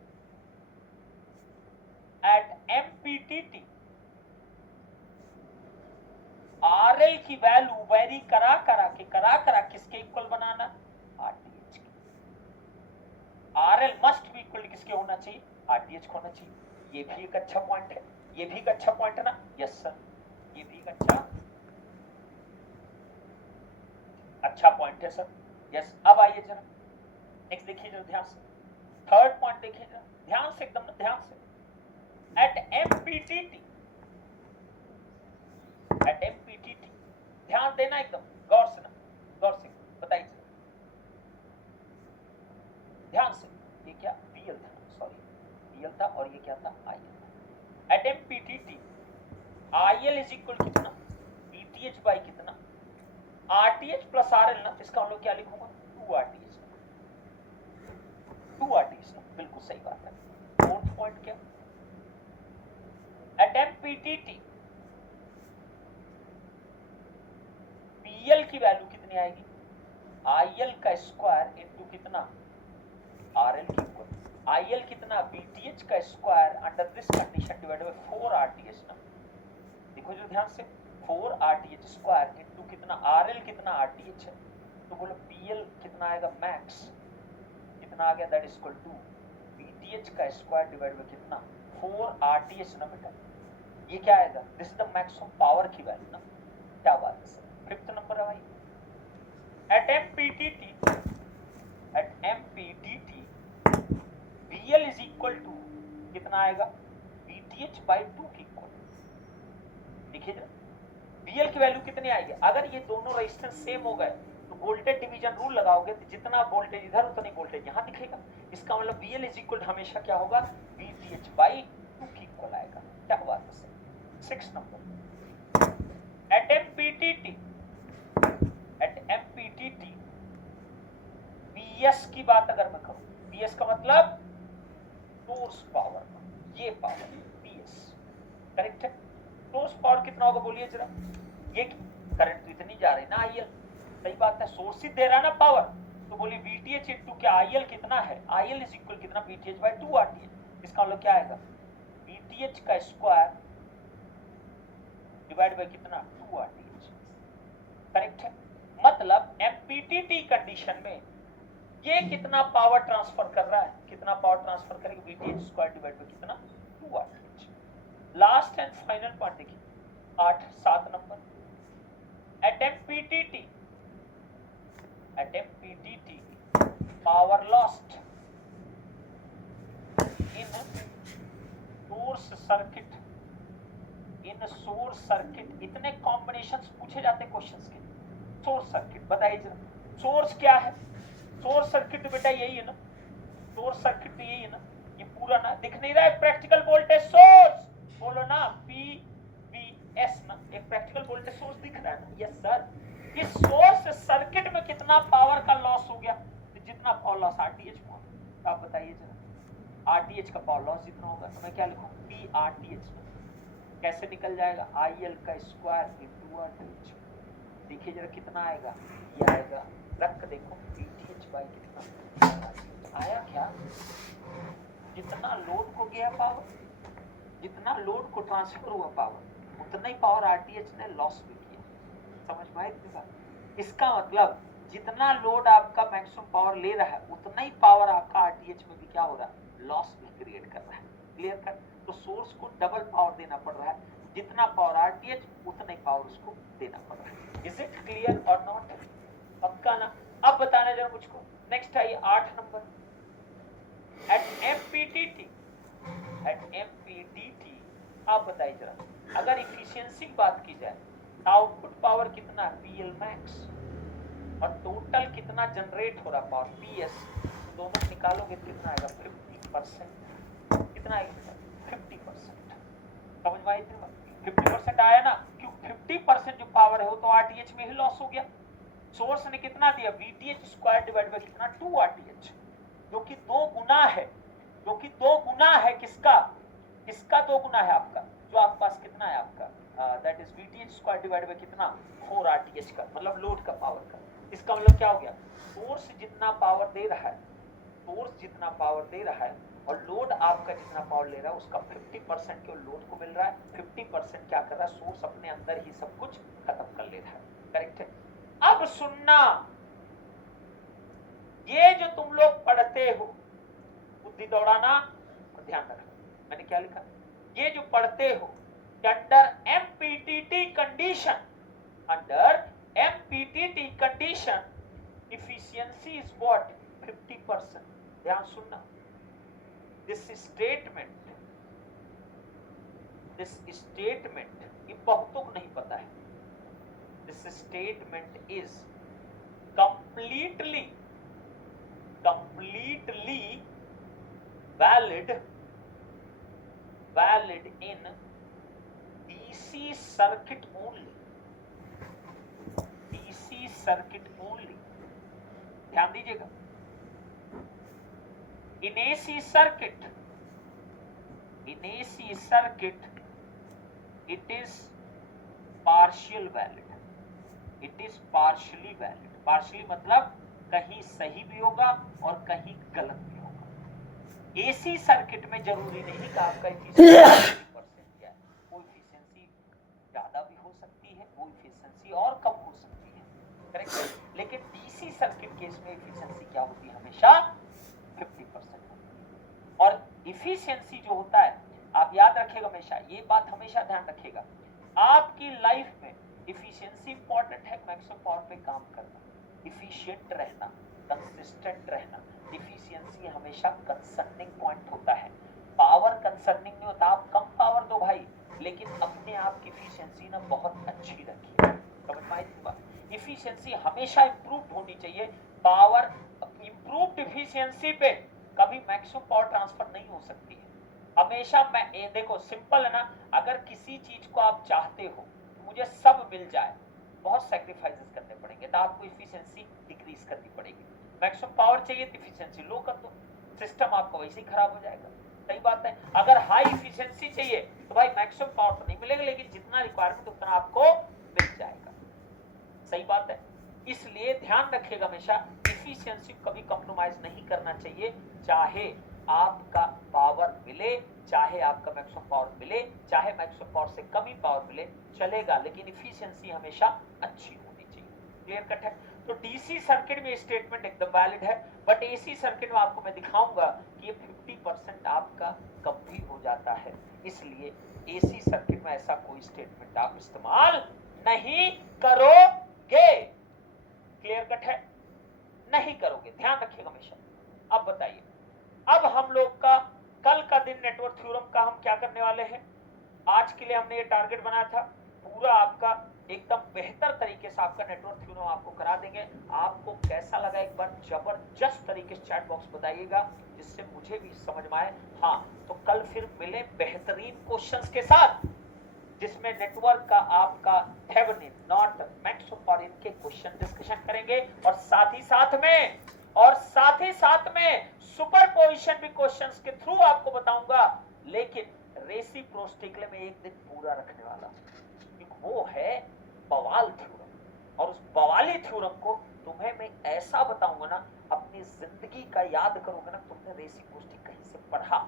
एट एमपीटीटी आरएल की वैल्यू वेरी करा करा किसके इक्वल बनाना, आरटीएच के। आरएल मस्ट भी इक्वल किसके होना चाहिए, आरटीएच को होना चाहिए। ये भी एक अच्छा पॉइंट है, ये भी एक अच्छा पॉइंट है ना, यस सर, ये भी एक अच्छा पॉइंट है सर, यस। अब आइए जरा नेक्स्ट देखिए जरा ध्यान से, थर्ड पॉइंट देखिए जरा ध्यान से, एकदम ध्यान से। एट एमपीटीटी, एट एमपीटीटी, ध्यान देना एकदम गौर से ना, गौर से बताइए ध्यान से। ये क्या पीएल था, सॉरी पीएल था, और ये क्या था, आईएल था। एट एमपीटीटी आईएल इज इक्वल कितना, बीटीएच बाई कितना, आरटीएच प्लस आरएल ना, इसका हम लोग क्या लिखूंगा, 2 आरटीएच, 2 आरटीएच ना, बिल्कुल सही बात है। फोर्थ पॉइंट क्या, एट एमपीटीटी पीएल की वैल्यू कितनी आएगी, आईएल का स्क्वायर इनटू कितना, आरएल की इक्वल, आईएल कितना, बीटीएच का square under this condition divided by 4 RTH ना। देखो जो ध्यान से, 4 आरटीएच स्क्वायर इनटू कितना, आरएल कितना, आरटीएच है, तो बोलो पीएल कितना आएगा, मैक्स कितना आ गया, that is equal to VTH का स्क्वायर डिवाइड बाय कितना, 4 आरटीएच ना बेटा। ये क्या आएगा, this is the maximum power की वैल्यू ना, क्या बात है सर। फिफ्थ नंबर है भाई, at MPTT, at MPTT VL is equal to कितना आएगा, बीटीएच बाई 2 की इक्वल। देखिए जरा बीएल की वैल्यू कितनी आएगी, अगर ये दोनों रेजिस्टेंस सेम हो गए तो वोल्टेज डिवीजन रूल लगाओगे तो जितना वोल्टेज इधर उतनी वोल्टेज यहां दिखेगा। इसका मतलब बीएल इज इक्वल हमेशा क्या होगा, बीटीएच बाई 2 की इक्वल आएगा, क्या बात है sir. 6 number, at MPTT, at MPTT BS की बात अगर मैं करूं, बीएस का मतलब सोर्स पावर, ये पावर बीएस, करेक्ट है। सोर्स पावर कितना होगा बोलिए जरा, ये करंट तो इतनी जा रही ना आईएल, सही बात है, सोर्स ही दे रहा ना पावर, तो बोलिए बीटीएच इनटू क्या आईएल कितना है, आईएल इज इक्वल कितना, बीटीएच बाय 2 आरटीएच। इसका मतलब क्या आएगा, बीटीएच का स्क्वायर डिवाइड बाय कितना, 2 आरटीएच, करेक्ट है। मतलब एमपीटीटी कंडीशन में ये कितना पावर ट्रांसफर कर रहा है, कितना पावर ट्रांसफर करेगा, बीटीएच स्क्वायर डिवाइड बाय कितना, 2 RTH. Last and final point देखिए 7 number, at MPTT, at MPTT power lost in source circuit, in source circuit, इतने कॉम्बिनेशंस पूछे जाते क्वेश्चंस के। सोर्स सर्किट बताइए जरा, सोर्स क्या है, सोर्स सर्किट तो बेटा यही है ना, सोर्स सर्किट तो यही है ना, ये पूरा ना दिख नहीं रहा है, प्रैक्टिकल वोल्टेज सोर्स, बोलो ना पीवीएस ना, एक प्रैक्टिकल वोल्टेज सोर्स दिख रहा है ना, यस सर। इस सोर्स सर्किट में कितना पावर का लॉस हो गया, तो जितना पावर लॉस आरटीएच हुआ, तो आप बताइए जरा, आरटीएच का पावर लॉस जितना होगा, तो मैं क्या लिखूं, पी आरटीएच, कैसे निकल जाएगा, आईएल का स्क्वायर इनटू आरटीएच। देखिए जरा कितना आएगा, ये आएगा, रख देखो बीटीएच बाई कितना आया, क्या जितना लोड को गया पावर, जितना लोड को ट्रांसफर हुआ पावर, उतना ही पावर आरटीएच ने लॉस भी किया। समझ में आई बात, इसका मतलब जितना लोड आपका मैक्सिमम पावर ले रहा है उतना ही पावर आपका आरटीएच में भी क्या हो रहा है, लॉस भी क्रिएट कर रहा है। क्लियर कर, तो सोर्स को डबल पावर देना पड़ रहा है, जितना पावर आरटीएच उतना ही पावर उसको देना पड़ रहा है। इज इट क्लियर और नॉट, पक्का ना। अब बताना जरा मुझको, नेक्स्ट आइए 8 नंबर, एट एमपीटीटी, एट एमपीटीटी आप बताइए जरा, अगर इफिशियंसी की बात की जाए, आउटपुट पावर कितना है, पीएल मैक्स, और टोटल कितना जनरेट हो रहा पावर, पीएस, दोनों निकालोगे कितना आएगा, 50%, कितना आएगा, 50%। समझ में आई, 50% आया ना, क्यों 50% जो पावर है वो तो आरटीएच में ही लॉस हो गया, सोर्स ने कितना दिया, VTH स्क्वायर डिवाइड बाय कितना, 2 RTH, जो कि 2 गुना है, जो कि 2 गुना है किसका, किसका 2 गुना है आपका, जो आपके पास कितना है आपका, that is VTH square divide by कितना, 4 RTH का, मतलब लोड का पावर का। इसका मतलब क्या हो गया, सोर्स जितना पावर दे रहा है, सोर्स जितना पावर दे रहा है और लोड आपका जितना पावर ले रहा है उसका 50% के लोड को मिल रहा है, 50% क्या कर रहा है, सोर्स अपने अंदर ही सब कुछ खत्म कर ले रहा है। करेक्ट है। अब सुनना, ये जो तुम लोग पढ़ते हो, बुद्धि दौड़ाना और ध्यान रखना, मैंने क्या लिखा, ये जो पढ़ते हो under MPTT condition, under MPTT condition efficiency is what, 50%। ध्यान सुनना, this statement, ये बहुतों को नहीं पता है, this statement is completely valid in DC circuit only, DC circuit only। ध्यान दीजिएगा, in AC circuit it is partial valid, it is partially valid, partially मतलब कहीं सही भी होगा और कहीं गलत भी होगा। एसी सर्किट में जरूरी नहीं कि आपका एफिशिएंसी क्या है, वो एफिशिएंसी ज्यादा भी हो सकती है, वो एफिशिएंसी और कम हो सकती है, करेक्ट। लेकिन डीसी सर्किट केस में एफिशिएंसी क्या होती है, हमेशा 50% होती है। और एफिशिएंसी जो होता है, आप याद रखिएगा हमेशा, ये बात हमेशा ध्यान रखिएगा, आपकी लाइफ में एफिशिएंसी इंपॉर्टेंट है, मैक्सिमम पावर पे काम करना, इफिशिएंट रहना, कंसिस्टेंट रहना। एफिशिएंसी हमेशा कंसर्निंग पॉइंट होता है, पावर कंसर्निंग नहीं होता। आप कम पावर दो भाई, लेकिन अपने आप की एफिशिएंसी ना बहुत अच्छी रखिए, समझ में आई बात। एफिशिएंसी हमेशा इंप्रूव होनी चाहिए, पावर इंप्रूव्ड एफिशिएंसी पे कभी मैक्सिमम पावर ट्रांसफर नहीं हो सकती है। हमेशा मैं देखो सिंपल है ना, अगर किसी चीज को आप चाहते हो मुझे सब मिल जाए, बहुत सैक्रिफाइसेस करने पड़ेंगे, तो आपको एफिशिएंसी डिक्रीज करनी पड़ेगी। मैक्सिमम पावर चाहिए तो एफिशिएंसी लो कर दो, सिस्टम आपका वैसे ही खराब हो जाएगा। सही बात है। अगर हाई एफिशिएंसी चाहिए तो भाई मैक्सिमम पावर तो नहीं मिलेगा, लेकिन जितना रिक्वायरमेंट उतना आपको मिल जाएगा। सही बात है। इसलिए ध्यान रखिएगा हमेशा एफिशिएंसी कभी कॉम्प्रोमाइज नहीं करना चाहिए, चाहे आपका पावर मिले, चाहे आपका मैक्सिमम पावर मिले, चाहे मैक्सिमम पावर से कम ही पावर मिले, चलेगा, लेकिन एफिशिएंसी हमेशा अच्छी होनी चाहिए। क्लियर कट है। तो डीसी सर्किट में स्टेटमेंट एकदम वैलिड है, बट एसी सर्किट में आपको मैं दिखाऊंगा कि ये 50% आपका कम भी हो जाता है, इसलिए एसी सर्किट में ऐसा कोई स्टेटमेंट आप इस्तेमाल नहीं करोगे। क्लियर कट है, नहीं करोगे, ध्यान रखिएगा हमेशा। अब बताइए, अब हम लोग का कल का दिन नेटवर्क थ्योरम का हम क्या करने वाले हैं। आज के लिए हमने ये टारगेट बनाया था, पूरा आपका एकदम बेहतर तरीके से आपका नेटवर्क थ्योरम आपको करा देंगे। आपको कैसा लगा एक बार जबरदस्त तरीके से चैट बॉक्स बताइएगा, जिससे मुझे भी समझ में आए। हाँ, तो कल फिर मिले बेहतरीन क्वेश्चंस के साथ, जिसमें नेटवर्क का आपका थेवेनिन नॉट मैक्सिमम और इनके क्वेश्चन डिस्कशन करेंगे, और साथ ही साथ में सुपरपोजिशन भी क्वेश्चंस के थ्रू आपको बताऊंगा। लेकिन रेसिप्रोसिटी में एक दिन पूरा रखने वाला, वो है बवाल थ्योरम, और उस बवाली थ्योरम को तुम्हें मैं ऐसा बताऊंगा ना, अपनी जिंदगी का याद करोगे ना, तुमने रेसिप्रोसिटी कहीं से पढ़ा,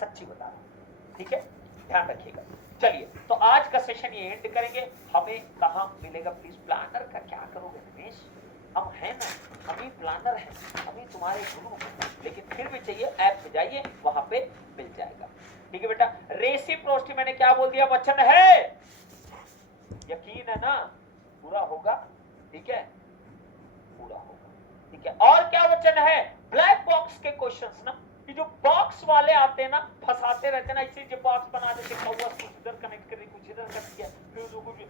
सच्ची बता रहा हूं। ठीक है, ध्यान रखिएगा। चलिए, तो आज का सेशन ये एंड करेंगे। हमें कहां मिलेगा प्लीज, प्लानर का क्या करोगे रमेश, हम हैं ना, हम ही प्लानर हैं, हम ही तुम्हारे गुरु हैं, लेकिन फिर भी चाहिए ऐप पे जाइए, वहां पे मिल जाएगा। ठीक है बेटा। रेसिप्रोसिटी मैंने क्या बोल दिया, वचन है, यकीन है ना, पूरा होगा। ठीक है, पूरा होगा। ठीक है, और क्या वचन है, ब्लैक बॉक्स के क्वेश्चंस ना, कि जो बॉक्स वाले आते हैं ना, फंसाते रहते हैं ना, इसी जो बॉक्स बना देते हैं, कुछ इधर कनेक्ट कर, कुछ इधर कनेक्ट किया, फिर जो कुछ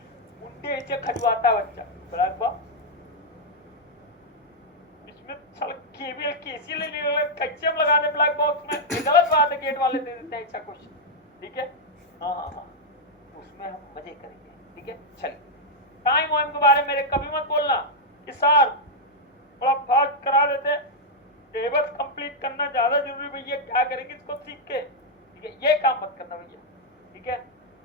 उंडे ऐसे खजवाता बच्चा ब्लैक बॉक्स, इसमें साला केबीएल केसी ले ले, कैसे हम लगा दे ब्लैक बॉक्स में, ये गलत बात है, गेट वाले दे देते हैं ऐसा क्वेश्चन। ठीक है, हाँ, उसमें हम मजे करेंगे। ठीक है, चलिए, टाइम वाइम के बारे में मेरे कभी मत बोलना, कि सर थोड़ा फास्ट करा देते, टेबल्स कंप्लीट करना ज्यादा जरूरी भैया, क्या करेंगे इसको सीख के, ठीक है, ये काम मत करना भैया, ठीक है।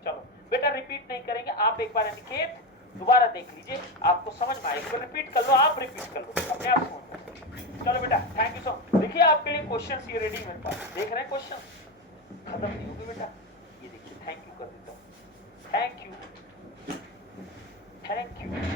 चलो बेटा रिपीट नहीं करेंगे, आप एक बार अनिकेत दोबारा देख लीजिए, आपको समझ में आएगा, रिपीट कर लो, आप रिपीट कर लो अपने आप समझ। चलो बेटा थैंक यू सो मच। देखिए आपके लिए क्वेश्चन ये रेडी मेरे पास, देख रहे हैं क्वेश्चन खत्म नहीं होगी बेटा, ये देखिए थैंक यू कर देता हूँ, थैंक यू थैंक यू